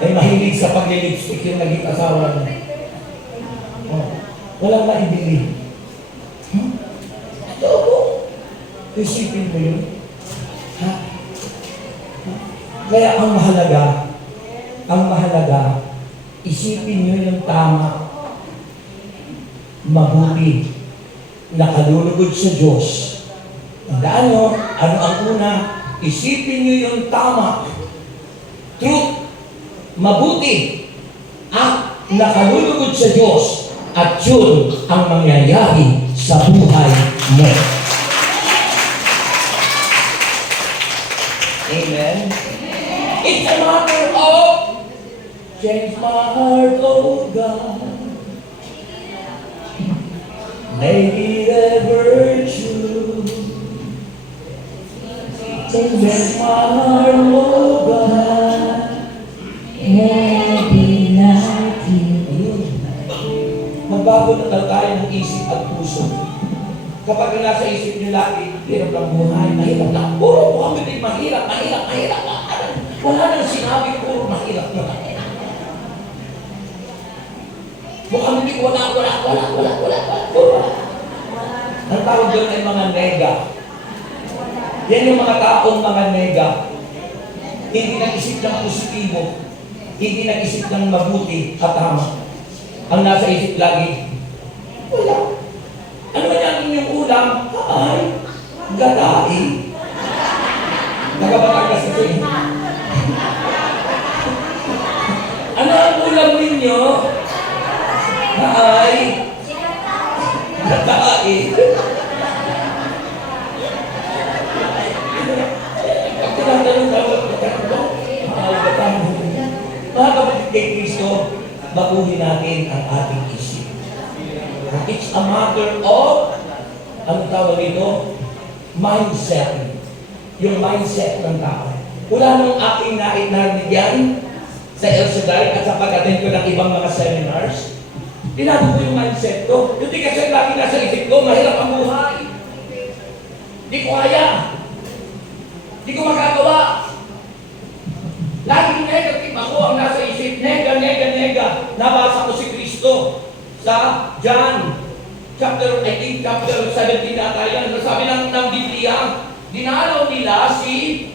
Ay mahilig sa pag-lipstick yung naging asawa niya. Oh, walang maibili. Ito po. Isipin mo yun. Ha? Kaya ang mahalaga, isipin nyo yung tama, mabuti, nakalulugod sa Diyos. Tandaan nyo, ano ang una? Isipin nyo yung tama, truth, mabuti, at nakalulugod sa Diyos, at yun ang mangyayari sa buhay mo. Amen? It's a matter of change my heart, oh God. Make it ever true. Change my heart, oh God. Let it be like you. Magbago na tayo ng isip at puso. Kapag nasa isip niyo lagi, hirap ang buhay, mahirap lang. Puro po kami din mahirap. Wala nang sinabi, puro mahirap na lang. Mukhang hindi wala. Puro. Ang tawag doon ay mga nega. Yan yung mga taong mga nega. Hindi nag-isip ng positibo. Hindi nag-isip ng mabuti at tama. Ang nasa isip lagi, wala. Ano ba yan inyong ulam? Ay, gadai. Nagabatangas kasi. Ano ang ulam ninyo? Ay, gadai. Pag tinatanong tawag ko, ay, gadai. Mga kapatid kay Kristo, baguhin natin ang ating isip. It's a matter of, ano tawag ito? Mindset. Yung mindset ng tao. Wala nung aking narinig yan sa El Shaddai at sa pag-attend ko ng ibang mga seminars. Tinago ko yung mindset ko. Hindi kasi lagi nasa isip ko, mahirap ang buhay. Hindi ko kaya. Hindi ko magagawa. Laging negative ako ang nasa isip. Nega. Nabasa ko si Kristo sa John chapter 17 na tayo. Sabi ng Biblia, dinalaw nila si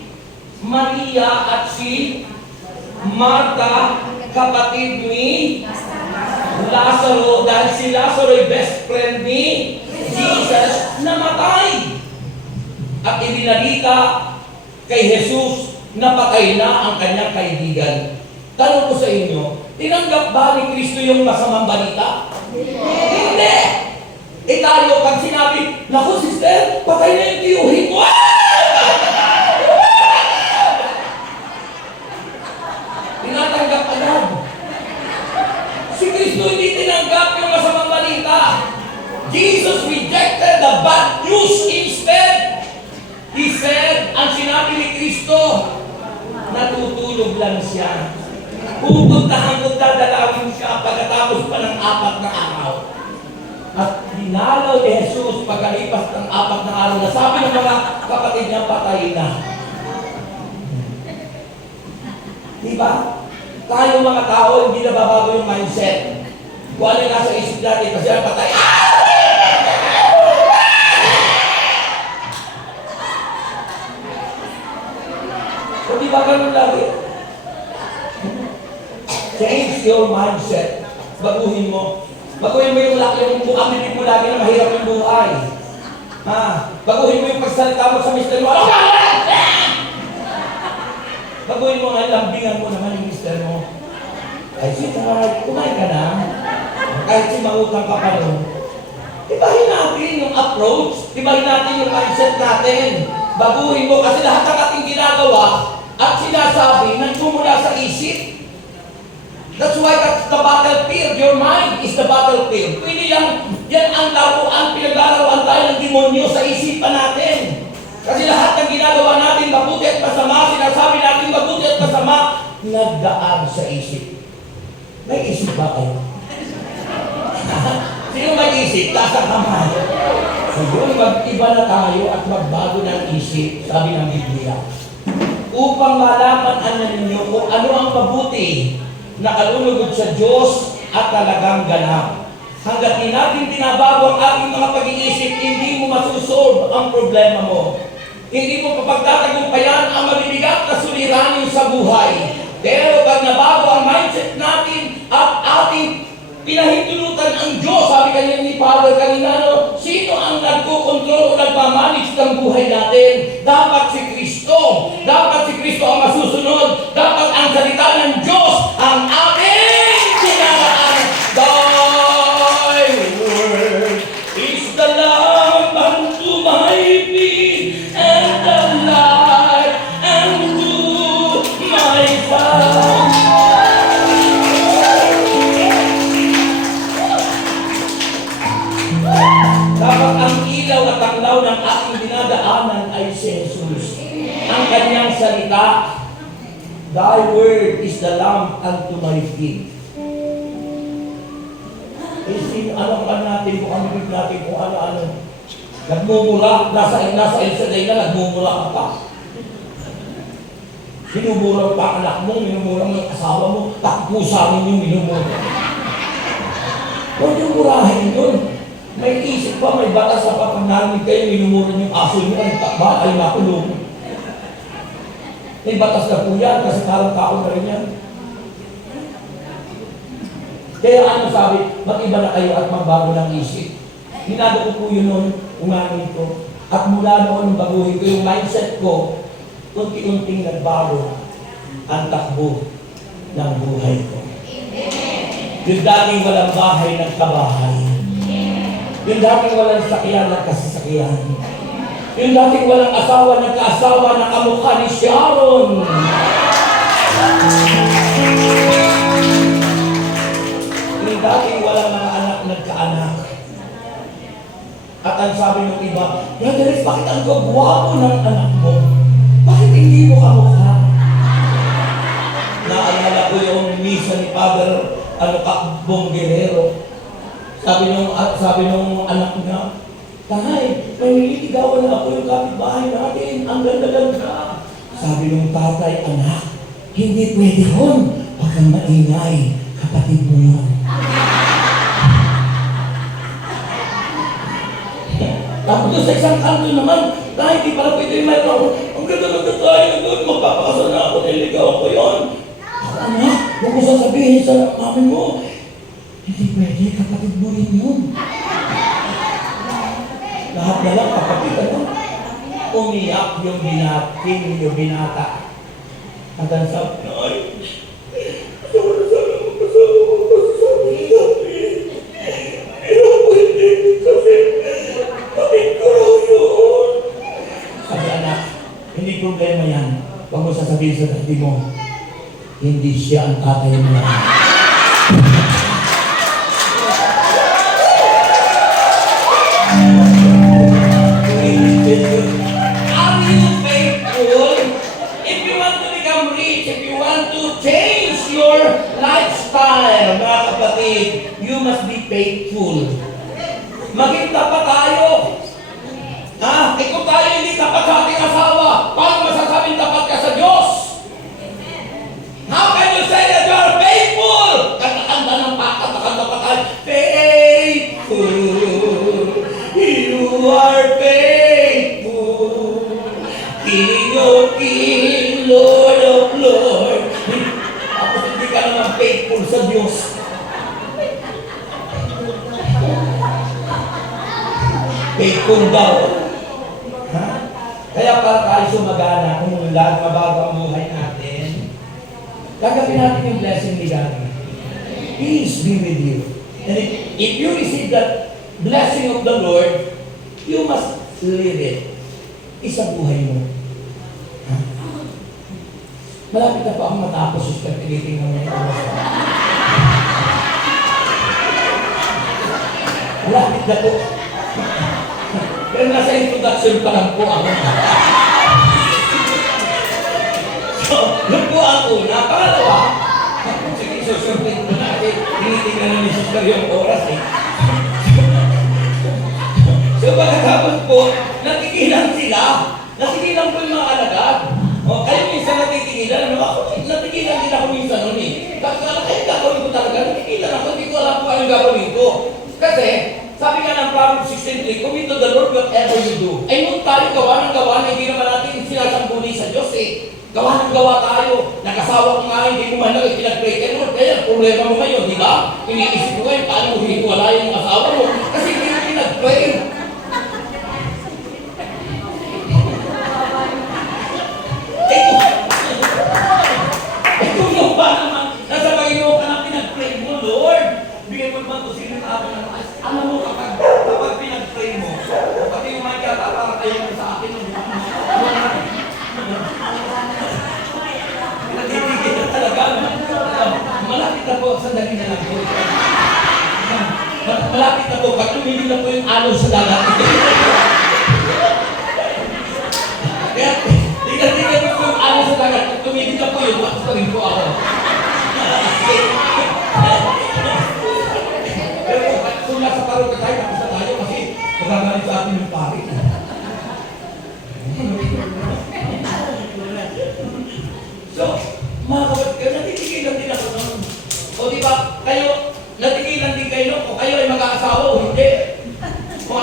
Maria at si Marta, kapatid ni Lazaro, dahil si Lazaro ay best friend ni Jesus, namatay. At ibinalita kay Jesus, napatay na ang kanyang kaibigan. Tanong ko sa inyo, tinanggap ba ni Kristo yung masamang balita? Hindi! Eh tayo, pag sinabi, naku sister, patay na yung tiyuhin mo. Tinatanggap agad. Si Kristo hindi tinanggap yung masamang balita. Jesus rejected the bad news instead. He said, ang sinabi ni Kristo, natutulog lang siya. Pupuntahan ko, dadalawin siya pagkatapos pa ng 4 na araw. At dinalaw ni Jesus pagkalipas ng 4 na araw na sabi ng mga kapatid niya, patay na. Diba? Tayo mga tao, hindi na babago yung mindset. Kung ano yung nasa isip natin, kasi ang patay, so di ba ganun lagi? Change your mindset. Baguhin mo. Baguhin mo yung aminin mo lagi na mahirap yung buhay. Baguhin mo yung pagsalita mo sa mister mo. Baguhin mo nga, lambingan mo naman yung mister mo. Ay, sweetheart, kumain ka na. Kahit sumangutang ka pa rin. Ibahin natin yung approach. Ibahin natin yung mindset natin. Baguhin mo kasi lahat ng ating ginagawa at sinasabi nagmumula sa isip. That's why that's the battlefield. Your mind is the battlefield. Pwede yan ang laruan, pinag-larawan tayo ng demonyo sa isipan natin. Kasi lahat ng ginagawa natin, mabuti at masama, sinasabi natin mabuti at masama, nagdaan sa isip. May isip ba kayo? Sino may isip? Taas ang kamay. So yun, mag-iba na tayo at magbago ng isip, sabi ng Biblia. Upang malaman ninyo kung ano ang mabuti na kalulugod sa Diyos at talagang ganap. Hanggat di natin tinabago ang ating mga pag-iisip, hindi mo masusolve ang problema mo. Hindi mo papagtatagumpayan ang mabibigat na suliranin sa buhay. Pero pag nabago ang mindset natin at ating pinahintulutan ang Diyos, sabi kanina ni Father kanina, no? Sino ang nagkokontrol o nagmamanage ng buhay natin? Dapat si Kristo. Dapat si Kristo ang masusunod. Dapat ang salita ng Diyos ang ating tinalaan. Thy word is the lamp unto my feet and the light unto my path. Dapat ang ilaw at tanglaw ng aking dinadaanan ay si Jesus. Ang kanyang salita, Thy word is the lamp unto my feet. Ano ka natin, kung ano natin, kung ano-ano. Nagmumula, nasa El Shaddai na, nagmumula ka pa. Minumura pa ang anak mo, minumura mo ang asawa mo, takpo sa amin yung minumura. Huwag yung murahin yun. May isip pa, may batas sa pag narinig kayo, minumura yung aso nyo, ay takba, ay makulong. May batas na po yan, kasi parang tao na rin yan. Kaya ano sabi, mag-iba na kayo at magbago ng isip. Hinago ko po yun noon, umamin ko. At mula noon, baguhin ko yung mindset ko, unti-unting nagbago ang takbo ng buhay ko. Yung dating walang bahay, nagkabahay. Yung dating walang sakyan, nagkasasakyan. Yung dating walang asawa, nagkaasawa, nakamukha ni Sharon. Yung dating walang mga anak, nagkaanak. At ang sabi ng iba, Brother, bakit ang gwapo ng anak mo? Bakit hindi mo kamukha? Naalala ko yung misa ni Father Bonguerero. Sabi nung anak niya, Tay, may nililigawan na ako yung kapitbahay natin. Ang ganda-ganda. Sabi nung tatay, anak, hindi pwede yun. Huwag kang maingay. Kapatid mo yun. Tapos sa isang kanto naman, Tay, di pala pwede yung mayroon. Ang ganda-ganda tayo doon. Magpapakasal na ako. Nililigawan ko yun. Anak, huwag mo sasabihin sa mami mo. Hindi pwede, kapatid mo rin yun. Lahat na lang, kapatid ano? Umiyak yung binating, yung binata. At ang sabi, ay, sana magpasawa ko sabi namin. Pero pwede kasi, kapit ko raw yun. Sabi anak, hindi problema yan. Huwag mo sasabihin sa tatay mo, hindi siya ang tatay mo. Are you faithful? If you want to become rich, if you want to change your lifestyle, mga kapatid, you must be faithful. Maging tapat tayo. Kung tayo hindi tapat sa ating asawa, paano masasabing tapat ka sa Diyos? How can you say that you are faithful? Kanta-kanta ng pakata-kanta pa tayo. Faithful. You are faithful. King of King, Lord of Lord. Tapos hindi ka naman faithful sa Diyos. Faithful daw. Kaya para tayo sumagana, umunlad, mabago ang buhay natin, tanggapin natin yung blessing ni God. Peace be with you. And if you receive that blessing of the Lord, you must live it. Isang buhay mo. Malapit na pa akong matapos yung pagpiliting ng mga oras. Malapit na po. Pero nasa introduction pa lang po ako. So, yun po ang una. Pangalawa, sige, susunod ko na kasi tinitingnan na ni Sister yung oras eh. So pagkatapos po, natigilan sila. Natigilan po yung mga alagad. O, kayo minsan natigilan. Ano? Ako, natigilan din ako minsan nun eh. Kaya gagawin ko talaga, natigilan ako. Hindi ko alam kung anong gagawin ko. Kasi, sabi nga ng Proverbs 16:3, commit to the Lord whatever you do. Ay, nung tayo gawa ng gawa na hindi naman natin sinasampuni sa Diyos eh. Gawa ng gawa tayo. Nakasawa ko nga, hindi mo man lang pinag-pray kay Lord. Kaya, problema mo ngayon, di ba? Iniisip ko ngayon, paano mo hiniwala yung asawa mo? Kasi hindi mo pinag-pray. Kung yung ba naman, nasa Panginoon ka na pinag-pray mo, Lord. Bigay mo naman ito sila ng akin ng ayos. Alam mo, kapag pinag-pray mo, pati yung mga kaya para kayo sa akin, pinatitigil na talaga. Malapit na po, sandali na lang po. Malapit na po, pag tumigil na po yung alo sa dagat. Kaya, tingnan mo po yung alo sa dagat, pag tumigil na po yun, tapos pa rin po ako. Pero kung nasa parang tayo, tapos na tayo kasi magagalit sa atin yung pari. So, mga kapatid, natitigilan din ako noon. O di ba, kayo, natigilan din kayo noon, o kayo ay mag-aasawa o hindi. O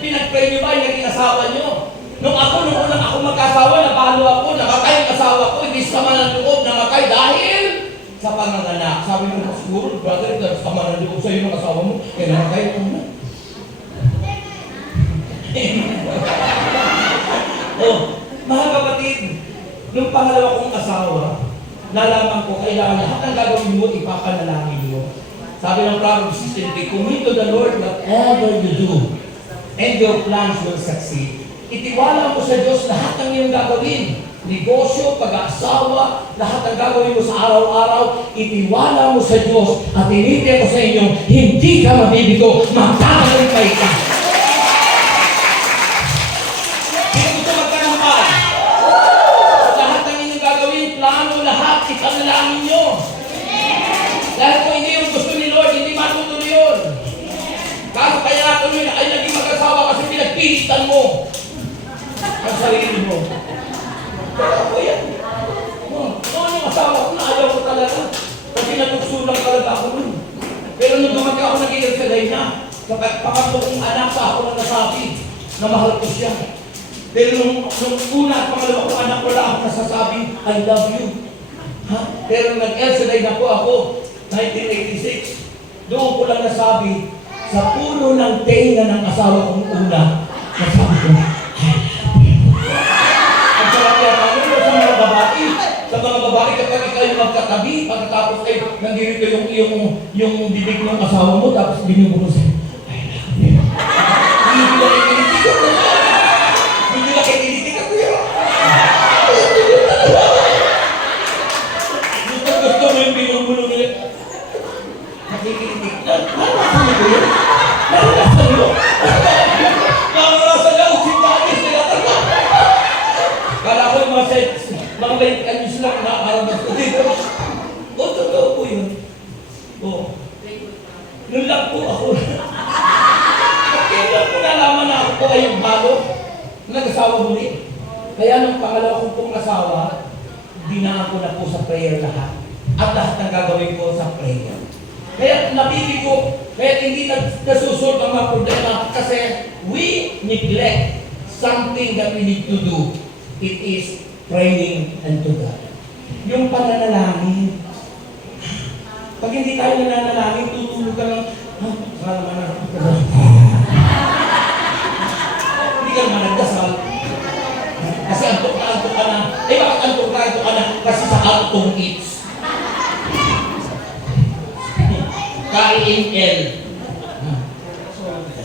pinag-pray nyo ba yung naging asawa nyo? Nung unang ako mag-asawa, nabalo ako, namatay ang asawa ko, hindi sama ng loob, namatay dahil sa panganganak. Sabi mo na siguro, brother, sama ng loob sa'yo ng asawa mo, kaya namatay ako na. Oh, mga kapatid, nung pangalawa kong asawa, nalaman ko, kailangan lahat ng gagawin mo, ipapanalangin mo. Sabi ng Proverbs 16:3, commit to the Lord whatever you do, and your plans will succeed. Itiwala mo sa Diyos lahat ng iyong gagawin. Negosyo, pag-aasawa, lahat ng gagawin mo sa araw-araw, itiwala mo sa Diyos at initiate ko sa inyo, hindi ka mabibigo, magtatalipay ka. Ipanalangin nyo. Dahil kung hindi yung gusto ni Lord, hindi matutuloy yun. Kaso kaya natuloy na ay naging mag-asawa kasi pinagpilitan mo ang sarili mo. Kaya ako yan. Noon yung asawa ko na ayaw ko talaga. Kasi natugsulang talaga ako nun. Pero nung dumagay ako naging salay na, sa pangatlo kong anak sa ako na nasabi na mahal ko siya. Pero nung una at pangalawa kong anak, wala akong nasasabing, I love you. Pero nag-Elsaday na po ako, 1986. Doon ko lang nasabi, sa puno ng tenga ng asawa kong una, nasabi ko, ang sarap yan, sa mga babae. Sa mga babae, kapag ikaw yung magkatabi, pagkatapos ay nandito yung bibig ng asawa mo, tapos binubo mo sa'yo, I love you. Hindi lang ikinitig ako. Hindi lang ikinitig ako yun. Gusto mo yung binubulo nila. Nakikinig na. Nakakasabi ko yun. Nakakasabi ko. Nakakasabi ko. Sintanis nila talaga. Kala ko yung mga sets, mga late anos lang nakakaramad ko dito. O, totoo po yun. O. Noon lang po ako. Kaya lang po nalaman na ako po ay yung balo. Nag-asawa muli. Kaya nung pangalawa kong pong asawa, dinaan ko na po sa prayer lahat. At lahat ng gagawin ko sa prayer. Kaya nabibigo, kaya hindi nasusunod ang mga problema kasi we neglect something that we need to do. It is praying unto God. Yung pananalangin. Pag hindi tayo nananalangin, tutulog ka lang, sana naman nagdasal. Hindi ka naman nagdasal. Kasi antok ka na. Eh bakit antok ka na? Kasi sa outong eats. K-I-N-L.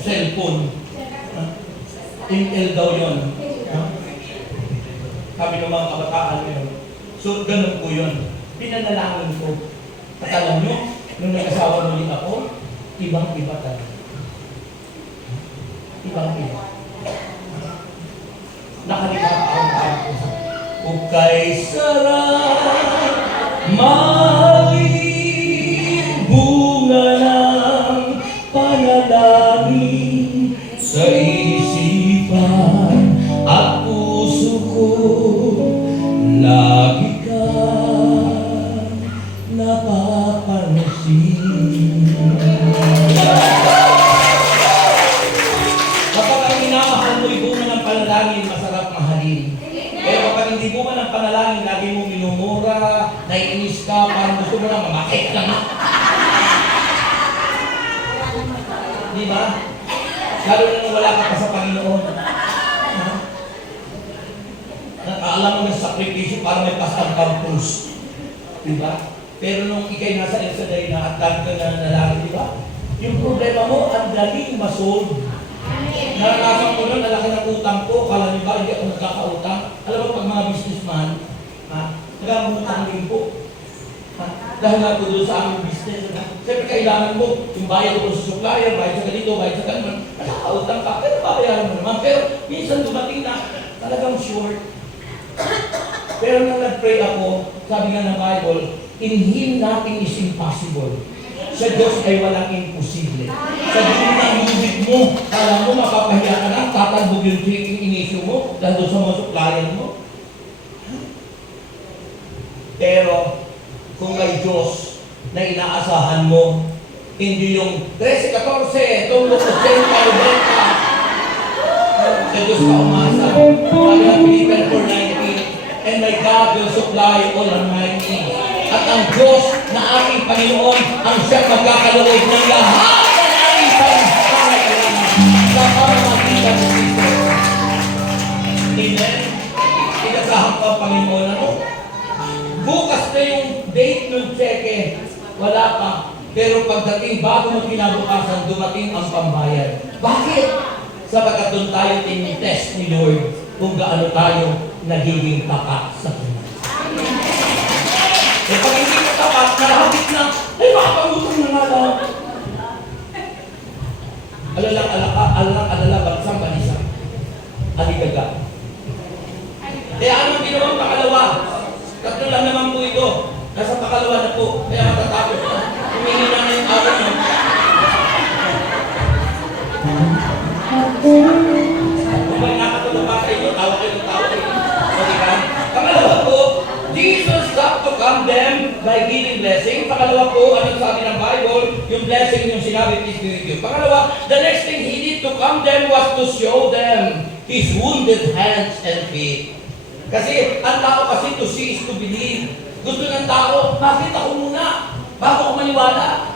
Cellphone. In-L daw yun. Sabi ng mga kabataan ngayon. So, ganun po yun. Pinanalangin ko. At alam nyo, nung nag-asawa muli ako, ibang-iba talaga. Ibang-iba. Nakalikap ang ukay sarap, maling bunga ng panalangin sa isipan at puso ko. Lagi ka napapansin. Kapag ang minamahal mo'y bunga ng panalangin, masarap mahalin. Pero kapag hindi bunga ng panalangin, lagi mo minumura, naiinis ka, parang gusto mo na mamakit ka na. Di ba? Lalo na nung wala ka pa sa Panginoon. Nakaalam mo ng sakripisyo para may pasang campus. Di ba? Pero nung ikay nasa Elsaday na at dami ka na nalangin, di ba? Yung problema mo, ang daling masolve. Naranasan ko nun, nalaki ng utang ko, kala niyo ba, hindi ako nagkakautang. Alam mo, pag mga businessman, nagkakutang din po. Dahil nga po doon sa aming business, siyempre kailangan mo, yung bayad ko sa supplier, bayad sa ganito, bayad sa ganun, nagkakautang ka, pero babayaran mo naman. Pero minsan dumating na, talagang short. Pero nung nag-pray ako, sabi nga ng Bible, in Him nothing is impossible. Sa Diyos ay walang imposible. Sa Diyos ng music mo, alam mo, mapapahiya ka na, tatalbog yung inisyo mo, dahil doon sa mga supplier mo. Pero, kung may Diyos na inaasahan mo, hindi yung 13-14, tulog ko 10-40. Sa Diyos ka umasa. Sabi ng Philippians 4:19, and my God will supply all of my needs. At ang Diyos na aking Panginoon ang siyang magkakaloob ng lahat ng aming pangangailangan sa pamamagitan ng Kristo. Amen? Inasahan ko ang Panginoon. Ano? Bukas na yung date ng cheque, wala pa. Pero pagdating bago mo kinabukasan, dumating ang pambayad. Bakit? Sapagkat doon tayo tinitest ni Lord kung gaano tayo nagiging tapat sa Kanya. Eh pag hindi ka tapat, narahapit na, ay makapangutong na nga lang. Alala, bansang banisa. Aligaga. Kaya anong ginawang pangalawa? Tatlo lang naman po ito. Nasa pakalawa na po. Kaya matatapos na. Humingi na na yung araw nyo. Kung may nakatulog pa sa inyo, tawa kayo ng tawa kayo. O diba? Pangalawa po, Jesus got to come them by giving blessing. Pangalawa po, anong sabi ng Bible? Yung blessing yung sinabi, please be with you. Pangalawa, the next thing He did to come them was to show them His wounded hands and feet. Kasi ang tao kasi to see is to believe. Gusto ng tao, makita ko muna bago ako maniwala.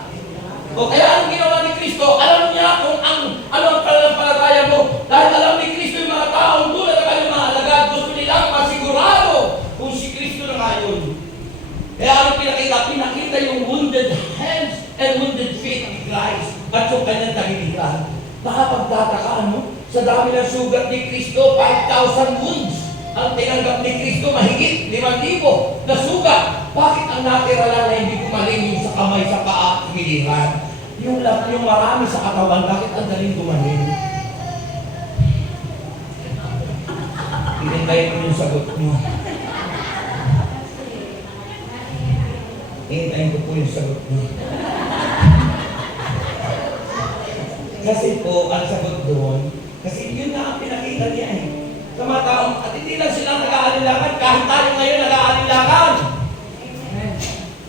O kaya ang ginawa ni Kristo, alam niya kung ano ang pananampalataya mo. Dahil alam ni Kristo yung mga taong tulad na kanyang mga alagad, gusto nilang masigurado kung si Kristo na ngayon. Kaya ang pinakita yung wounded hands and wounded feet ni Christ at yung kanyang tagiliran. Baka pagtataka, ano? Sa dami ng sugat ni Kristo, 5,000 wounds. Ang tinanggap ni Kristo mahigit 5,000 na sugat. Bakit ang natira lang na hindi gumaling yung sa kamay, sa paa, giliran? Yung marami sa katawan, bakit ang daling gumaling? Hinintayin ko yung sagot nyo. Hinintayin ko po yung sagot nyo. Kasi po, ang sagot doon, kasi yun na ang pinakita niya eh. Sa mga taong, at hindi lang silang nag-aalilangan, kahit tayo ngayon nag-aalilangan.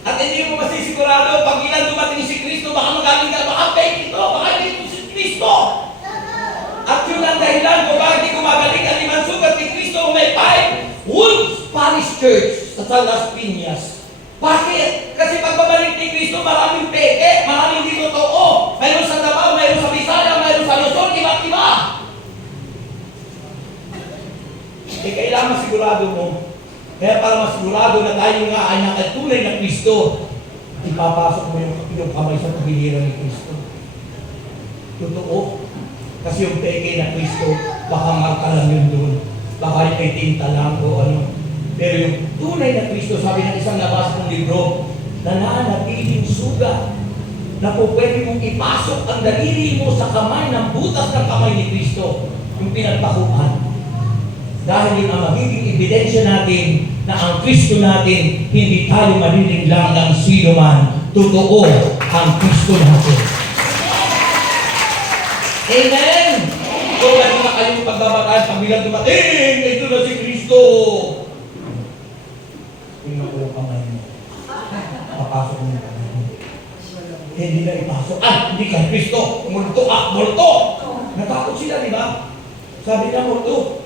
At hindi mo masisigurado, pag ilan dumating si Kristo, baka magaling ka, baka fake ito, baka hindi ito si Kristo. At yun ang dahilan kung bakit hindi gumagaling ang 5 sugat ni Kristo, may 5 wounds Parish Church sa Las Piñas. Bakit? Kasi pagbabalik ni Kristo, maraming peke, maraming hindi totoo. Mayroon sa Davao, mayroon sa Bisaya, mayroon sa Luzon, iba-iba. Eh, kailangan sigurado mo. Kaya para masigurado na tayo nga ay nakatunay na Kristo, ipapasok mo yung kamay sa tagiliran ni Kristo. Totoo. Kasi yung peke na Kristo, baka marka lang yun doon. Baka yung may tinta lang o ano. Pero yung tunay na Kristo, sabi ng isang labas ng libro, nananatiling sugat na po pwede mong ipasok ang daliri mo sa kamay ng butas ng kamay ni Kristo, yung pinagpakuhan. Dahil yun ang magiging ebidensya natin na ang Kristo natin, hindi tayo manilinglang ng sino man. Totoo ang Kristo natin. Amen! So, lagi na kayong pagbabataan, pag bilang dumating, ito na si Kristo. Tingnan ko yung kamay mo. Papasok mo yung kamay mo. Hindi na ipasok. Hindi ka Kristo. Multo. Multo! Natakot sila, di ba? Sabi niya, multo.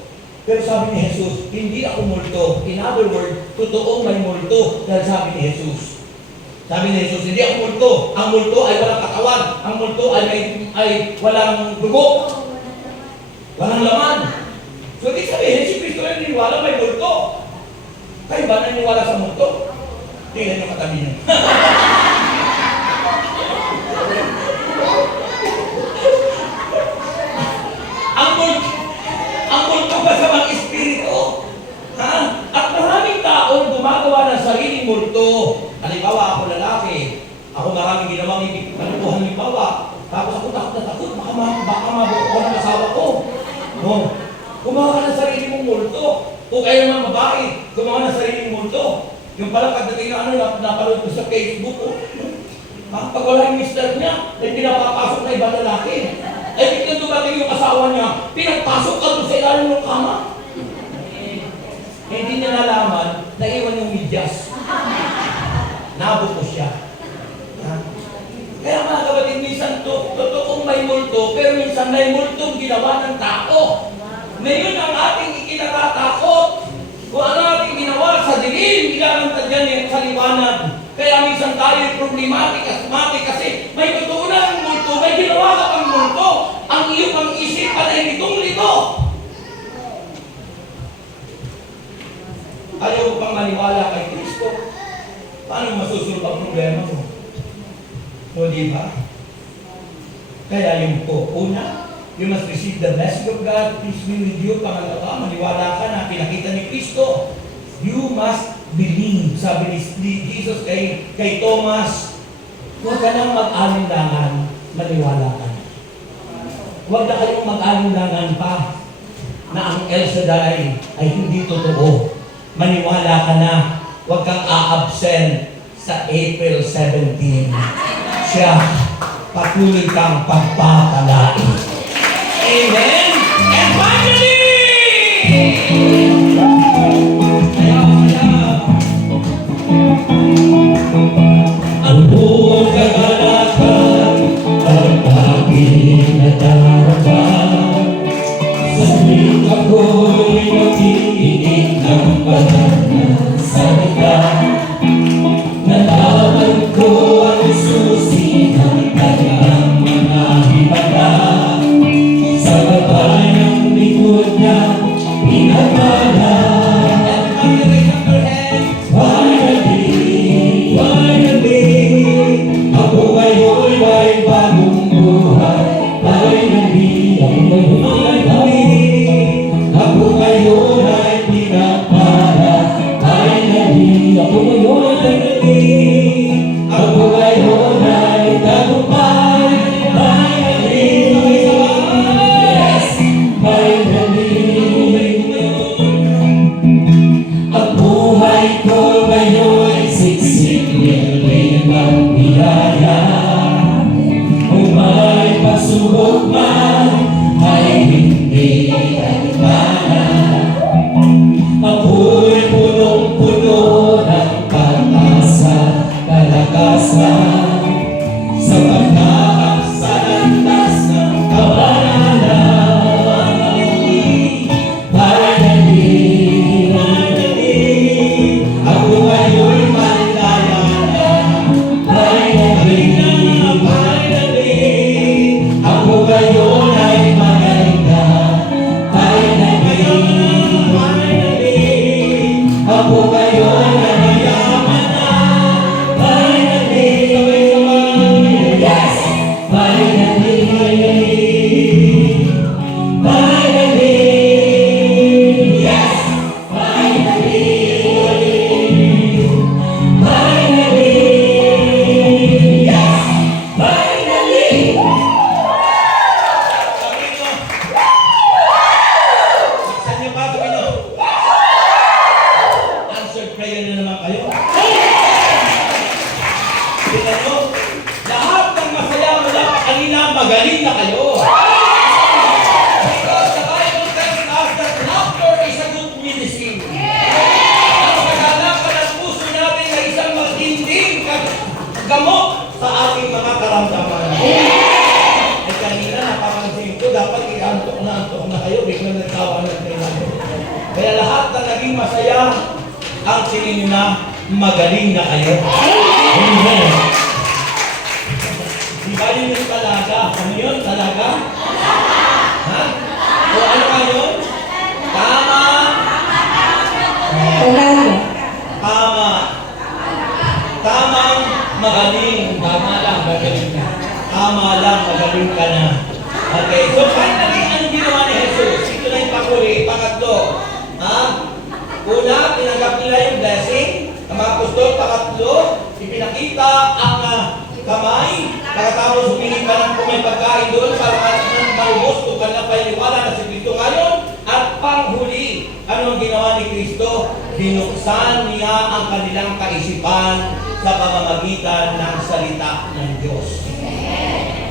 Pero sabi ni Jesus, hindi ako multo. In other words, totoo may multo. Dahil sabi ni Jesus. Sabi ni Jesus, hindi ako multo. Ang multo ay walang katawan. Ang multo ay walang dugo. Walang laman. So, di sabihin, si Kristo ay niniwala may multo. Kayo ba naniniwala sa multo? Tingnan nyo katabi niyo. Ang multo ba sa mga espiritu? Ha? At maraming taong gumagawa ng sariling multo. Halimbawa, ako lalaki. Ako maraming ginawang kalukuhan halimbawa. Tapos ako takot na takot. Baka mabuo ko ng asawa ko. No? Gumawa ka ng sarili mong multo. O kaya naman babae, gumawa ng sarili mong multo. Yung pala pagdating na napanood ko sa Facebook, pag wala yung mister niya, ay pinapapasok na ibang lalaki. Ay biglang dumating yung asawa niya, pinagpasok ka doon sa ilalim ng kama. Hindi niya nalaman, naiwan yung medyas. Nabuko siya. Kaya mga kapatid, minsan totoong may multo, pero minsan may multong ginawa ng tao. Ngayon ang ating ikinakatakot. Kung ano ating ginawa sa dilim, ilalantad yan sa liwanag. Kaya minsan tayo problematic kasi may totoo na ang multo, may ginawa ka pang multo. Ang iyong pang-isipan ay litong-lito. Ayaw mo pang maniwala kay Kristo. Paano masusunod ang problema mo? O di ba? Kaya yung po, una, you must receive the blessing of God. Peace be with you. Pangalawa, maniwala ka na pinakita ni Kristo. You must believe. Sabi ni Jesus kay Thomas, huwag ka nang mag-alinlangan, maniwala ka na. Huwag na kayong mag-alinlangan pa na ang El Shaddai ay hindi totoo. Maniwala ka na. Huwag kang a-absent sa April 17. Siya, patuloy kang pagpapalain. Amen? And finally! Ang buong kaganapan ang aking nadarama. Sa tuwing ako'y nakikinig ng banal na salita, nalaman ko ang susi ng kanyang mga himala. Sa gabay ng likod niya, pinagmala. Ako ngayon ay bagong buhay. Finally, ako ngayon ay pinagmala. Finally, ako ngayon ay tagumpay. Finally, yes, finally. Ang buhay ko ngayon siksik niling ang biyaya. Kung may pasubok man, ay hindi kalimana. Ako'y punong-puno ng pag-asa, kalakasan, sa pagkaak sa landas ng kabanalan. Finally, ako ngayon malaya na. Finally, ako ngayon ay maganda. Finally, ako ngayon ay mayaman na. Finally, Tingnan nyo, lahat ng masaya mula pa kanina, magaling na kayo. Because the Bible tells us that laughter is a good medicine. Ang kagalakan ng puso natin ay isang matinding gamot sa ating mga karamdaman. Ay kanina, napapansin ko, dapat i-antok na kayo, biglang nagtawa ng kayo. Kaya lahat na naging masaya, ang tingin na magaling na kayo. Amen. Di ba yun yung talaga? Ano yun? Talaga? Ha? O ano ka yun? Tama. Tama. Tamang magaling. Tama lang, magaling ka. Tama lang, magaling ka na. Okay, so finally, anong ginawa ni Jesus? Ito na yung pakuli. Pangatlo. Ha? Una, tinanggap nila yung blessing. Ang mga apostol, pangatlo, ipinakita ang kamay. Pagkatapos humingi ka ng kung may pagkain doon para nang maubos kung kanilang paniniwala na si Kristo ngayon. At panghuli, ano ang ginawa ni Kristo? Binuksan niya ang kanilang kaisipan sa pamamagitan ng salita ng Diyos.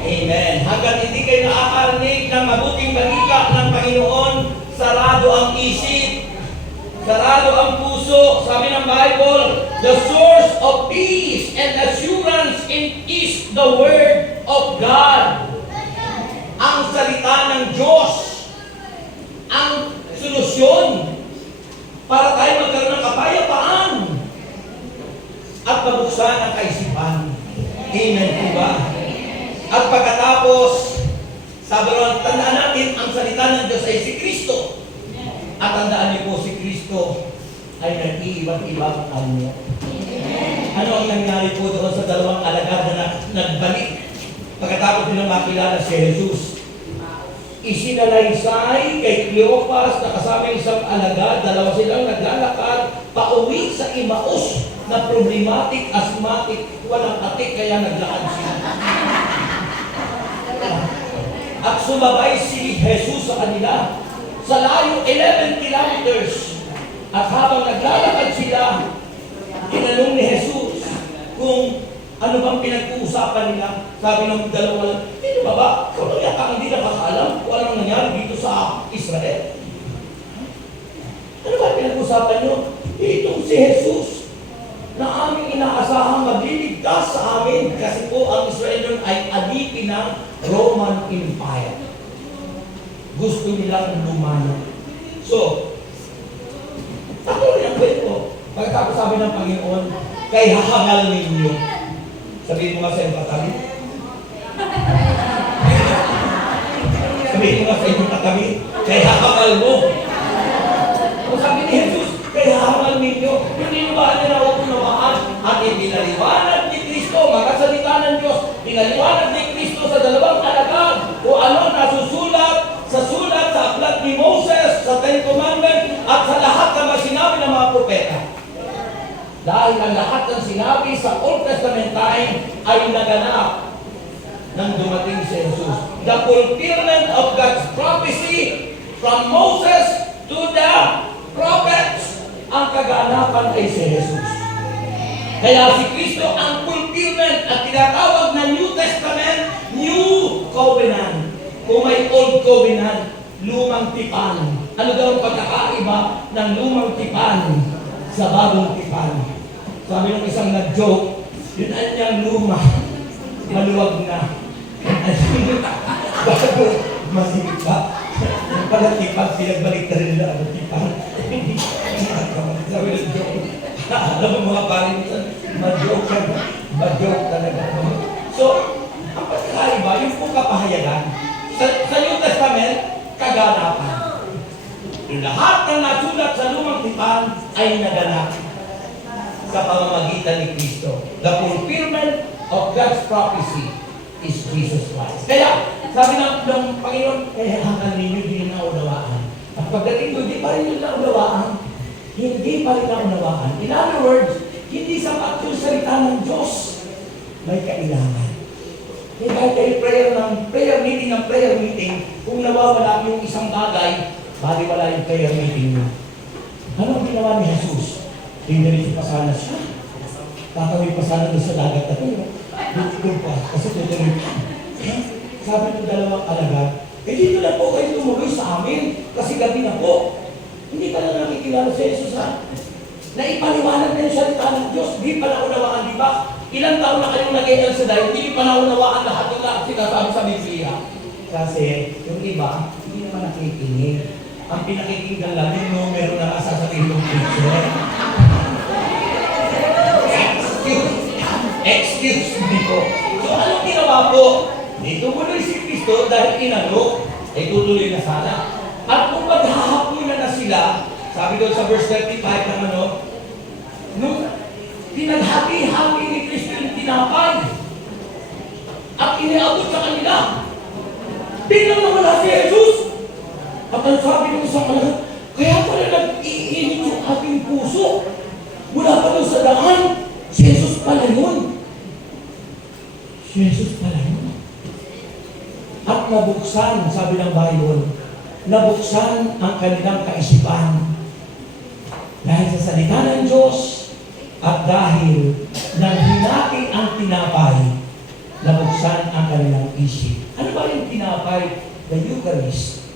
Amen. Hanggang hindi kayo nakakarinig ng mabuting balita ng Panginoon, sarado ang isip, sarado ang puso. Sabi ng Bible, the source of peace and assurance is the Word of God. Ang salita ng Diyos, ang solusyon para tayo magkaroon ng kapayapaan at mabuksan ang kaisipan. Amen po ba? At pagkatapos, sabi ron, tandaan natin, ang salita ng Diyos ay si Kristo. At tandaan niyo po, si Kristo ay nag-iibang-ibang anyo. Ano ang nangyari po doon sa dalawang alagad na nagbalik? Pagkatapos nilang makilala si Jesus, isinalaysay kay Cleopas na kasama isang alagad, dalawa silang naglalakad pauwi sa Emmaus na problematic, asthmatic, walang atik, kaya naglakad sila. At sumabay si Jesus sa kanila sa layo 11 kilometers. At habang naglalakad sila, tinanong ni Jesus kung ano bang pinag-uusapan nila. Sabi ng dalawa, hindi ba? Kung yata hindi nakakaalam kung anong nangyari dito sa Israel. Ano ba pinag-uusapan nyo? Itong si Jesus na aming inaasahang magliligtas sa amin kasi po ang Israel ay alipin ng Roman Empire. Gusto nilang lumano. So, ako rin ang kwento. Pagkatapos sabi ng Panginoon, kay hahangal ninyo. Sabihin mo nga sa iyong katabi. Sabihin mo nga sa iyong katabi, kay hahangal mo. Kung sabi ni Jesus, kay hahangal ninyo, hindi nyo ba nila huwag unawaan? At ipinaliwanag ni Kristo, mga salita ng Diyos, pinaliwanag ni Kristo sa dalawang alagad kung ano nasusulat sa sulat sa aklat ni Moses, sa Ten Commandments, at sa lahat ng mga sinabi ng mga propeta. Dahil ang lahat ng sinabi sa Old Testament time ay naganap nang dumating si Jesus. The fulfillment of God's prophecy from Moses to the prophets, ang kaganapan ay si Jesus. Kaya si Kristo ang fulfillment at tinatawag na New Testament, New Covenant. Kung may Old Covenant, lumang tipan. Ano daw ang pagkakaiba ng lumang tipan sa bagong tipan? Sabi ng isang nag-joke, yun ang niyang luma, maluwag na. Bago masipa. Yung pala tipan, pinagbalik na rin nila ang tipan. Sabi ng joke. Alam mo mga parin, ma-joke talaga. So, ang pagkakaiba, yung pong kapahayagan, sa New Testament, kaganapan. Lahat ng nasulat sa lumang tipan ay naganap sa pamamagitan ni Kristo. The fulfillment of God's prophecy is Jesus Christ. Kaya, sabi ng Panginoon, hanggang ninyo din naunawaan. At pagdating doon, di pa rin yung naunawaan. Hindi pa rin naunawaan. In other words, hindi sapat yung salita ng Diyos. May kailangan. Kaya kahit kayo prayer meeting, kung nawawala yung isang bagay, bali wala yung prayer meeting nyo. Ano ang ginawa ni Jesus? Tindirin pa sana siya. Tatawid pa sana doon sa dagat na ito. Butikon pa, kasi tutuloy pa. Sabi ng dalawang alagad, dito na po kayo tumuloy sa amin, kasi gabi na po. Hindi pa lang nakikilala si Jesus, ha? Naipaliwanag na yung salita ng Diyos, di pa naunawaan, di ba? Ilang taon na kayong nag-e-el sa dayo, hindi pa naunawaan lahat ng lahat sinasabi sa Biblia. Kasi yung iba, hindi naman nakikinig. Ang pinakikinggan lang yung numero na kasasabihin ng teacher. Excuse me po. So anong ginawa po? Di tumuloy si Kristo dahil inalok, ay tutuloy na sana. At kung maghahapunan na sila, sabi doon sa verse 35 ng nung pinaghati-hati ni Kristo yung tinapay at iniabot sa kanila, biglang nawala si Jesus. At ang sabi ng isang alagad, kaya pala nag-iinit yung ating puso. Mula pa doon sa daan, si Jesus pala yun. Si Jesus pala yun. At nabuksan, sabi ng Bible, nabuksan ang kanilang kaisipan dahil sa salita ng Diyos at dahil nang hinati ang tinapay, nabuksan ang kanilang isip. Ano ba yung tinapay? The Eucharist.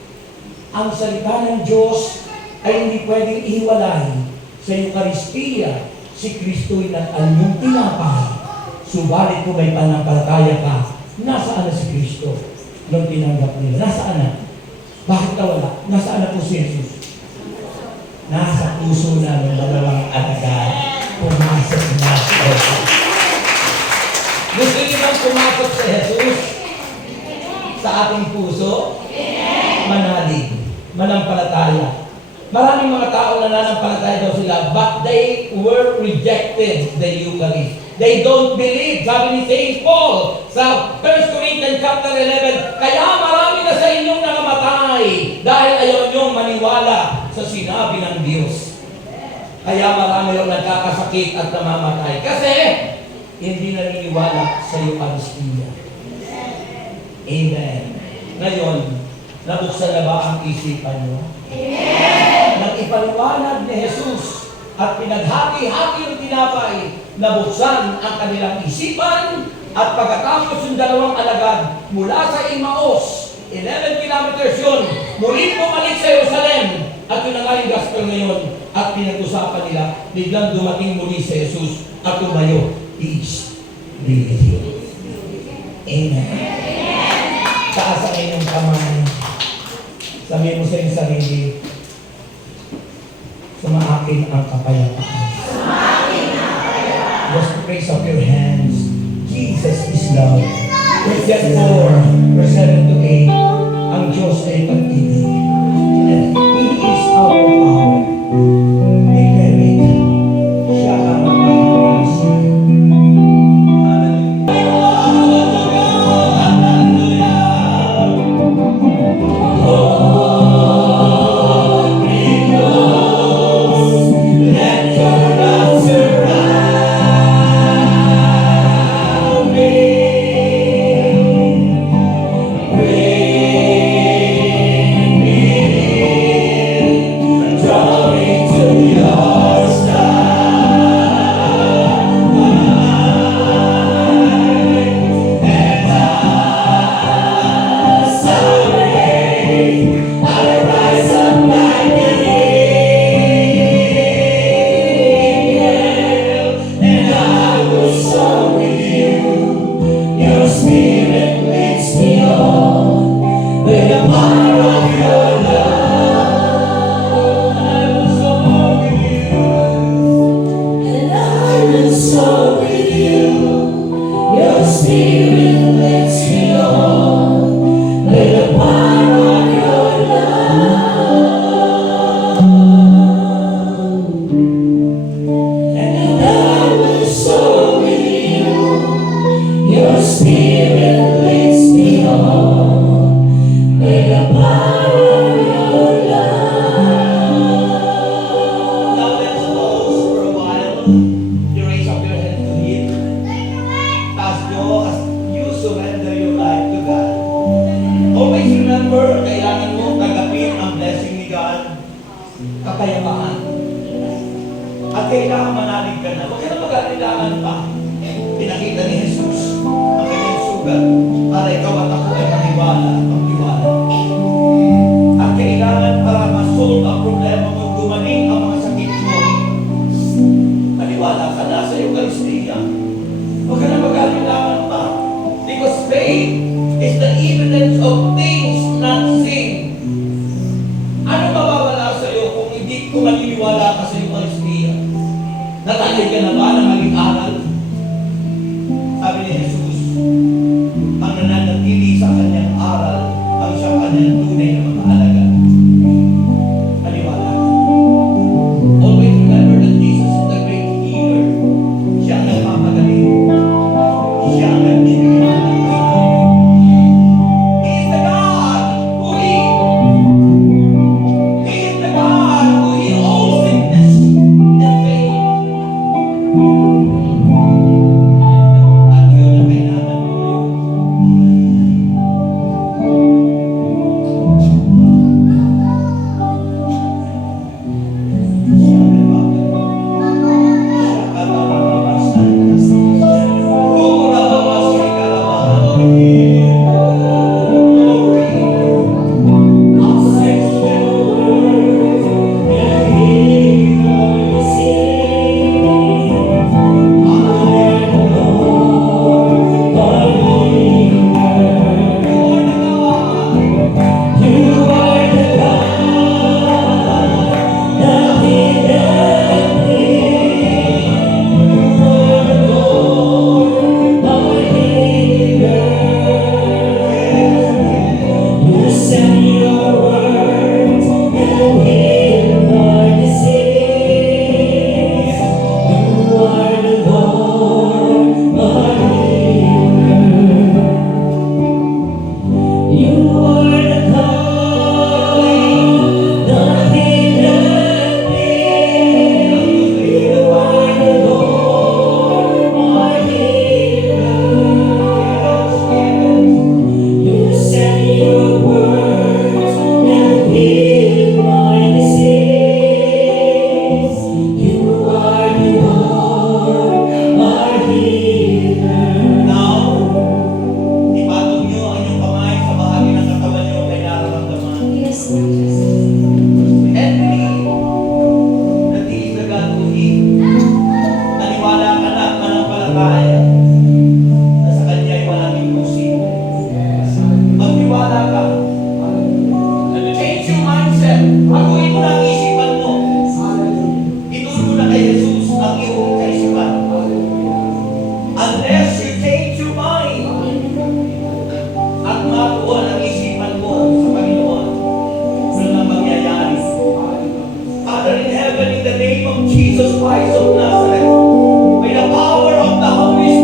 Ang salita ng Diyos ay hindi pwedeng ihiwalay sa Eucharistiya. Si Kristo'y nag-almong tinapay. Subalit kung may panampalataya ka, nasaan na si Kristo? Nung tinanggap nila, nasaan na? Bakit nawala? Nasaan na po si Jesus? Nasa puso na ng dalawang alagad. Pumasok na si Jesus. Gusto niyo bang pumasok si Jesus sa ating puso? Manalig, manampalataya. Maraming mga tao na nanampalataya daw sila, but they were rejected the Eucharist. They don't believe. Sabi ni St. Paul sa 1 Corinthians chapter 11, kaya marami na sa inyong nakamatay dahil ayaw niyong maniwala sa sinabi ng Diyos. Kaya marami yung nagkakasakit at namamatay. Kasi hindi naniniwala sa Eucharistia. Amen. Ngayon, nabuksan na ba ang isipan niyo? Amen! Nang ipaliwanag ni Jesus at pinaghati-hati yung tinapay, nabuksan ang kanilang isipan at pagkatapos yung dalawang alagad mula sa Emmaus, 11 kilometers yun, muli bumalik sa Jerusalem at yun ang nga yung gospel ngayon at pinag-usapan nila, biglang dumating muli sa Jesus at tumayo, peace be with you. Amen. Taas ang inyong kamay. Sabihin mo sa iyong sarili, sumaakin ang kapayapaan. Just praise up your hands. Jesus is love. Philippians 4, verse 7 to 8, ang Diyos ay pag-ibig. And He is our power. Declare it. Siya ang makakalasin. Kapayapaan. At kailangan manalig ka na. Huwag ka na mag-alilangan pa. pagtiwala. At kailangan para ma-solve ang problema mo, dumating ang mga sakit mo. Maniwala ka na sa Eucharistia. Huwag ka na mag-alilangan pa. Because faith is the evidence of things not seen. Ano mawawala sa iyo kung hindi ko maniniwala ka sa Eucharistia? Natanay ka na ba na maging aral? Sabi ni Jesus, ang nananatili sa kanyang aral, ang siyang kanyang tunay na mag-aalaga. Maniwala ka. Always remember that Jesus is the great healer. Siya ang nagpapagaling. Siya ang nagbibigay ng kasalanan. He is the God who He is the God who heals all sickness and pain. At yun ang kailangan mo ngayon. Siya ang nagpapagaling. Siya ang nagpapabasan. Jesus Christ of Nazareth, by the power of the Holy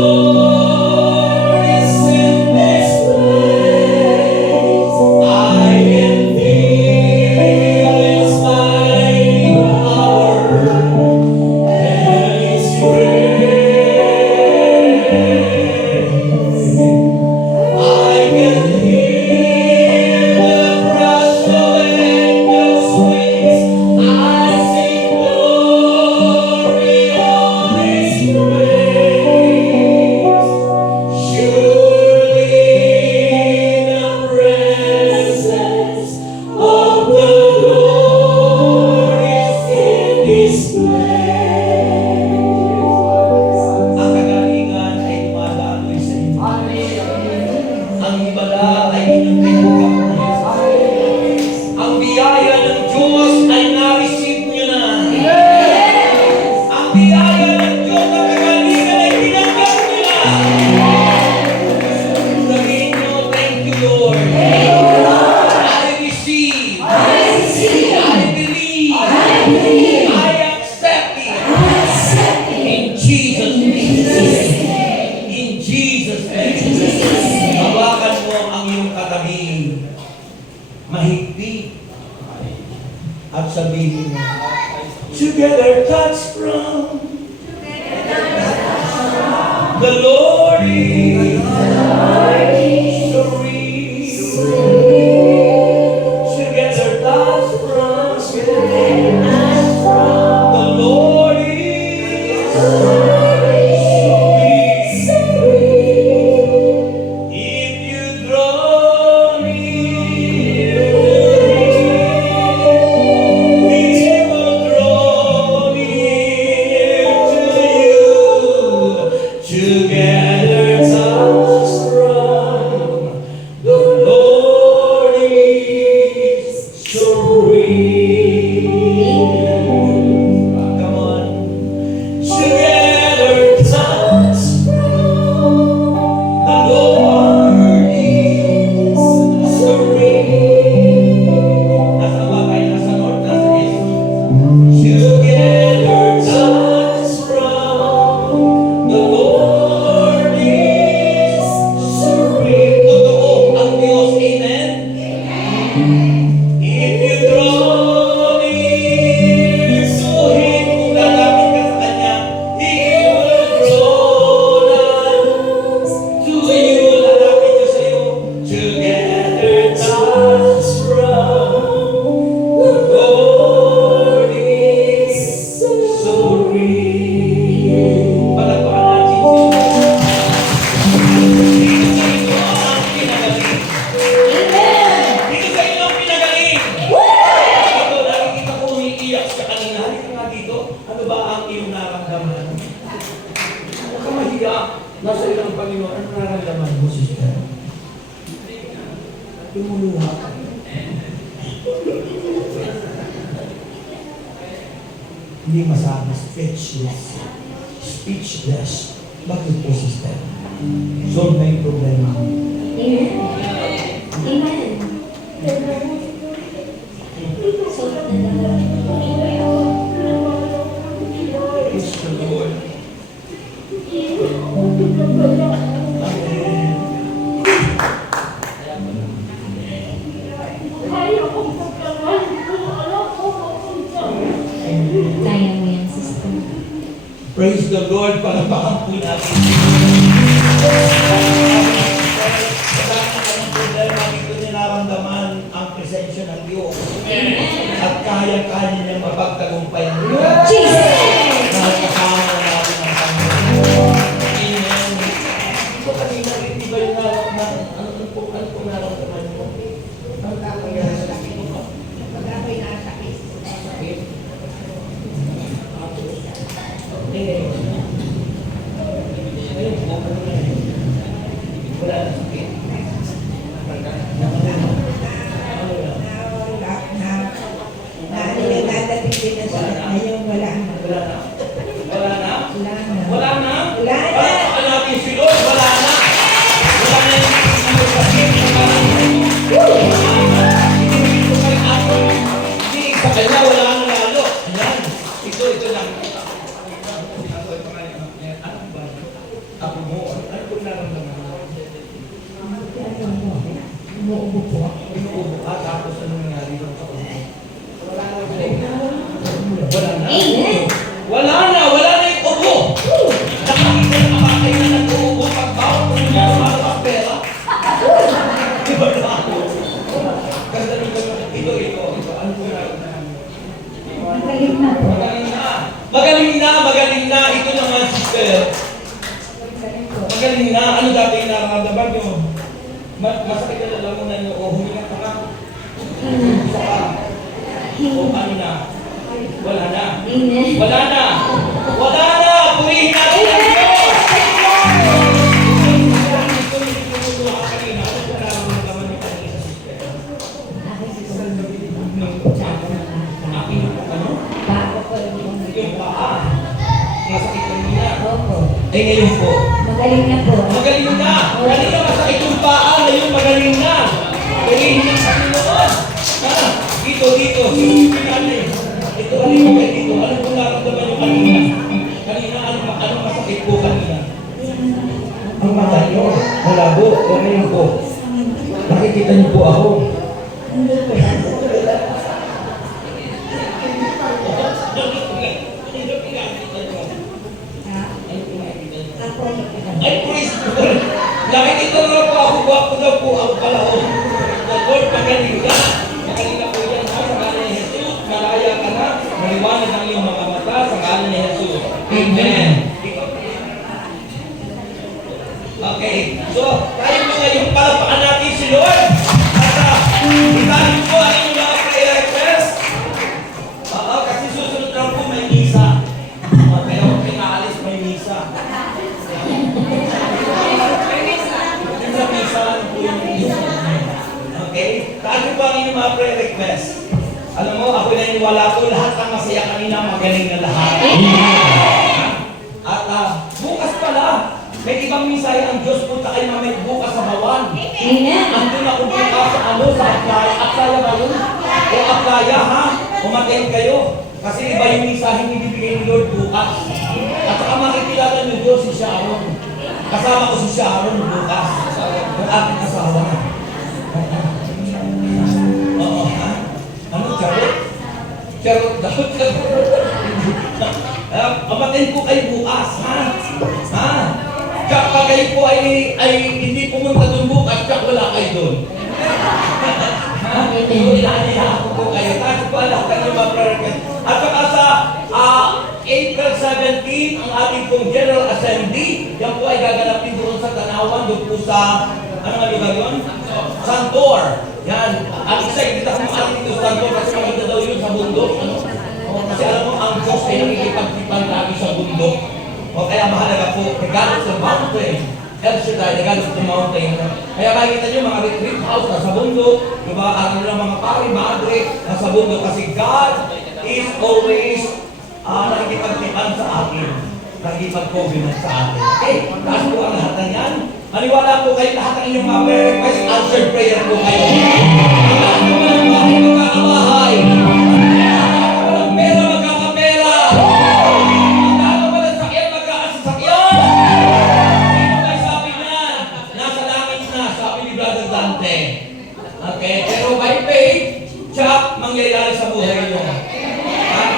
Lord is in this place. I can feel His mighty power and His grace. I can hear the rush of angels' wings. I sing glory on His praise. Surely the presence of the Lord is in this place. Ang kagalingan ay dumadaloy sa inyo. Ang himala ay inyong tinanggap. Ang biyaya ng Diyos ay na-receive nyo na. Ang biyaya ng Diyos na kagalingan ay tinanggap nyo na. Sabihin nyo, thank you, Lord. I receive. I believe. I accept it. In Jesus' name. In Jesus' name. Hawakan mo ang iyong katabi. Mahigpit. At sabihin mo, together touch from the Lord is serene. Together touch from the Lord is serene. If you draw near, He will draw near to you. Together touch from the Lord is serene. Come on. Together touch from the Lord is serene. Nasa ba kayo? Nasa north, nasa east? Together touch from the Lord is serene. Totoo ang Diyos. Amen? If you draw near to Him, kung lalapit ka sa Kanya, He will draw nigh to you. Lalapit ka sa iyo. Together touch from the Lord is serene. Palakpakan natin si Lord. Dito sa inyo ang pinagaling. Dito sa inyo ang pinagaling. Ito, nakikita ko umiiyak siya kanina. Halika nga dito. Ano ba ang iyong naramdaman? Huwag ka mahiya. Nasa iyo ang Panginoon. Ano naramdaman mo, sister? Lumuluha ka. Hindi masabi. Speechless. Speechless. Bakit po, sister? Solve na yung problema. Praise the Lord. Amen. Kaya mo yan, sister. Praise the Lord. Palapakan po natin. Ang problema dito niya naramdaman ang presensya ng Diyos. At kaya-kaya niyang mapagtagumpay ang Diyos. Jesus! Dahil kasama na natin ang Panginoon. Amen. So kanina, hindi ba yung ano po naramdaman mo? Ang kakayahan sa akin mo? Sakit? Eh, ayun po, ano na eh. Wala na sakit. Wala na? Palakpakan natin si Lord. Wala na. Wala na yung sakit. Hindi, sa kanya wala na lalo. Ayan. Ito lang. Ano ba? Ako mo? Umuubo po ako. Inuubo ka, tapos ano nangyari doon sa ubo? Wala na. Amen. Wala na yung ubo. Nakakita na kamakay na nag-uubo pag bawat mo niya sa pera. Diba na? Ganda nung gano'n. Ito. Ano po na? Magaling na po. Magaling na. Ito naman, sister. Magaling na. Ano dati yung nararamdaman nyo? Masakit na lalamunan nyo. O huminga pa nga. Saka. O ano na? Wala na. Amen. Wala na. Purihin natin ang Diyos. Ito yung tinutulak ka kanina. Ano po nararamdaman nyo kanina, sister? Aking ano? Yung paa. Masakit kanina. Opo. Ay ngayon po. Magaling na po. Magaling na. Kanina masakit yung paa. Ngayon magaling na. Purihin niya sa Panginoon. Dito. Silipin natin. Ito, alin mo kayo dito. Ano po nararamdaman nyo kanina? Kanina, ano masakit po kanina? Ang mata nyo, malabo. O ngayon po. Nakikita niyo po ako. Ay, praise God. Nakikita na po ako. Gwapo daw po ang kalahon. Lord, magaling ka. Magaling na po yan. Ha? Sa ngalan ni Jesus, malaya ka na. Maliwanag ang iyong mga mata sa ngalan ni Jesus. Amen. Okay. So, tayo po ngayon palapakan natin si Lord. At isahin po ang inyong mga prayer request. Kasi susunod lang po may misa. Kaya kung pinaalis may misa. Sa misa po yung misa. Okay? Tayo po ang inyong mga prayer request. Alam mo, ako naniniwala ko lahat ng masaya kanina magaling na lahat. At bukas pala, may ibang misaya ang Diyos punta kayo mamay bukas sa Bawan. Amen. Andun ako bukas sa sa Aplaya. Aplaya ba yun? O Aplaya ha? Umaten kayo. Kasi iba yung misahin ibibigay ni Lord bukas. At saka makikilala niyo Diyos si Sharon. Kasama ko si Sharon bukas. Yung aking asawa. Oo ha? Ano? Charot? Charot daw. Umaten po kayo bukas ha? Ha? Kapag kayo po ay hindi pumunta doon bukas, kaya wala kayo doon. Ilaniya ako po kayo. Kasi po alam kayo mga prayer request. At saka sa April 17, ang ating pong General Assembly, yan po ay gaganapin doon sa Tanawan, doon po sa, ano nga lugar yun? Santor. Yan. At excited ako mga ating dito sa Santor kasi maganda daw yun sa bundok. Ano? Kasi alam mo, ang Diyos ay nakikipagtipan lagi sa bundok. O kaya mahalaga po, regardless of mountain, El Shaddai, regardless of mountain. Kaya makikita nyo mga retreat house nasa bundok, yung mga araw ng mga pari, madre, nasa bundok. Kasi God is always nakikipagtipan sa atin. Nakikipag-covenant sa atin. Okay, taas po ang lahat ng yan. Maniwala po kayo lahat ng inyong mga prayer request, answered prayer po kayo. Ang lahat ng mga bahay, magkakabahay. Ang pera, magkakapera. Okay, pero by faith, siya mangyayari sa buhay nyo.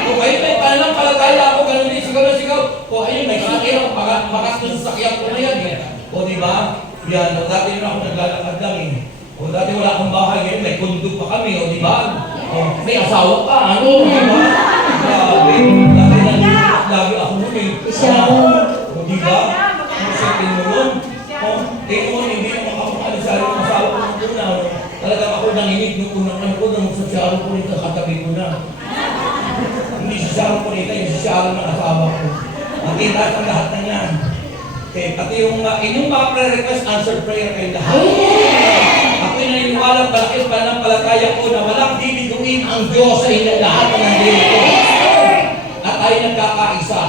Kung kayo may pananampalataya ako, ganun din sigaw. O ayun, may sakyan ako, makas na sasakyan ko na yan. O diba? Yan, dati yun ako naglalakad lang eh. O dati wala akong bahay ngayon, may kondo pa kami, o diba? O may asawa pa, ano? Diba? Grabe, dati nandito, lagi ako nun eh. O diba? Masipin mo nun. O, tingin hindi naman ako makalisari ng asawa ko ng una. Talagang ako nanginig nung unang ano ko, nung sa Sharon po nito, katabi ko na. Hindi si Sharon po nito, yung si Sharon ng asawa ko. Nakita ang lahat na yan. Okay, pati yung inyong mga prayer request, answered prayer kayo lahat. Ako'y naniniwala, palakis pananampalataya ko na walang bibiguin ang Diyos sa inyong lahat na nandito. At tayo nagkakaisa.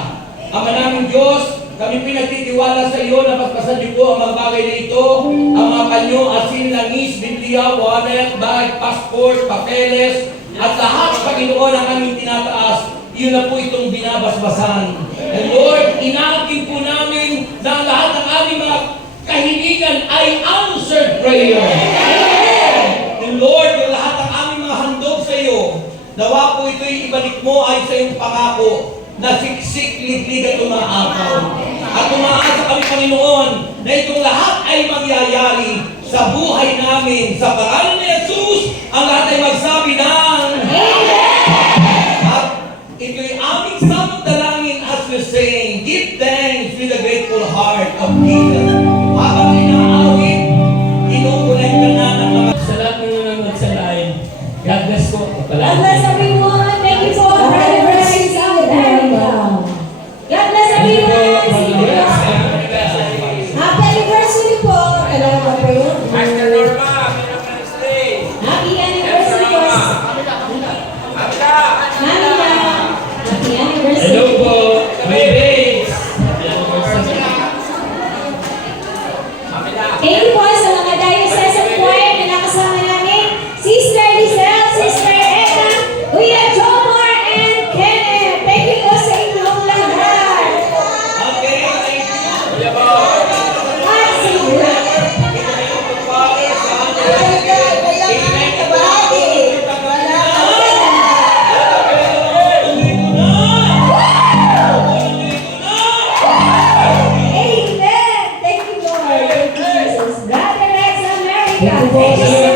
Ama namin Diyos, kami pinagtitiwala sa iyo na pagpasan niyo po ang mga bagay na ito, ang mga panyo, asin, langis, Biblia, wallet, bag, passport, papeles, at lahat sa Panginoon ang aming tinataas, iyon na po itong binabasbasan. And Lord, inaangkin po namin na lahat ng aming mga kahilingan ay answered prayer. Nawa po ito'y ibalik mo ay sa iyong pangako na siksik, liglig at umaagaw. At umaasa kami, Panginoon, na itong lahat ay mangyayari sa buhay namin. Sa pangalan ni Jesus, ang lahat ay magsabi ng At ito'y aming samang dalangin as we sing, give thanks with a grateful heart of Jesus. Habang inaawit, inukulekta na ng mga sa lahat ng nanonood sa live. God bless po. God bless everyone. Thank you for Brother Francis America. God bless everyone. Happy anniversary po. Kailangan ko po yun. Master Norma, Minamans Day. Happy anniversary po. Amida. Manila. Happy anniversary. Hello po, my babes. Happy anniversary. Amida. Thank you po sa mga diocesan choir na nakasama namin. Sister Lizelle, Sister Eka, Kuya Jomar, and Kenneth. Thank you po sa inyong lahat. Okay, thank you. Kuya Bo. At siguro, amen. Thank you, Lord. Thank you, Jesus. Brother Rex America. Thank you,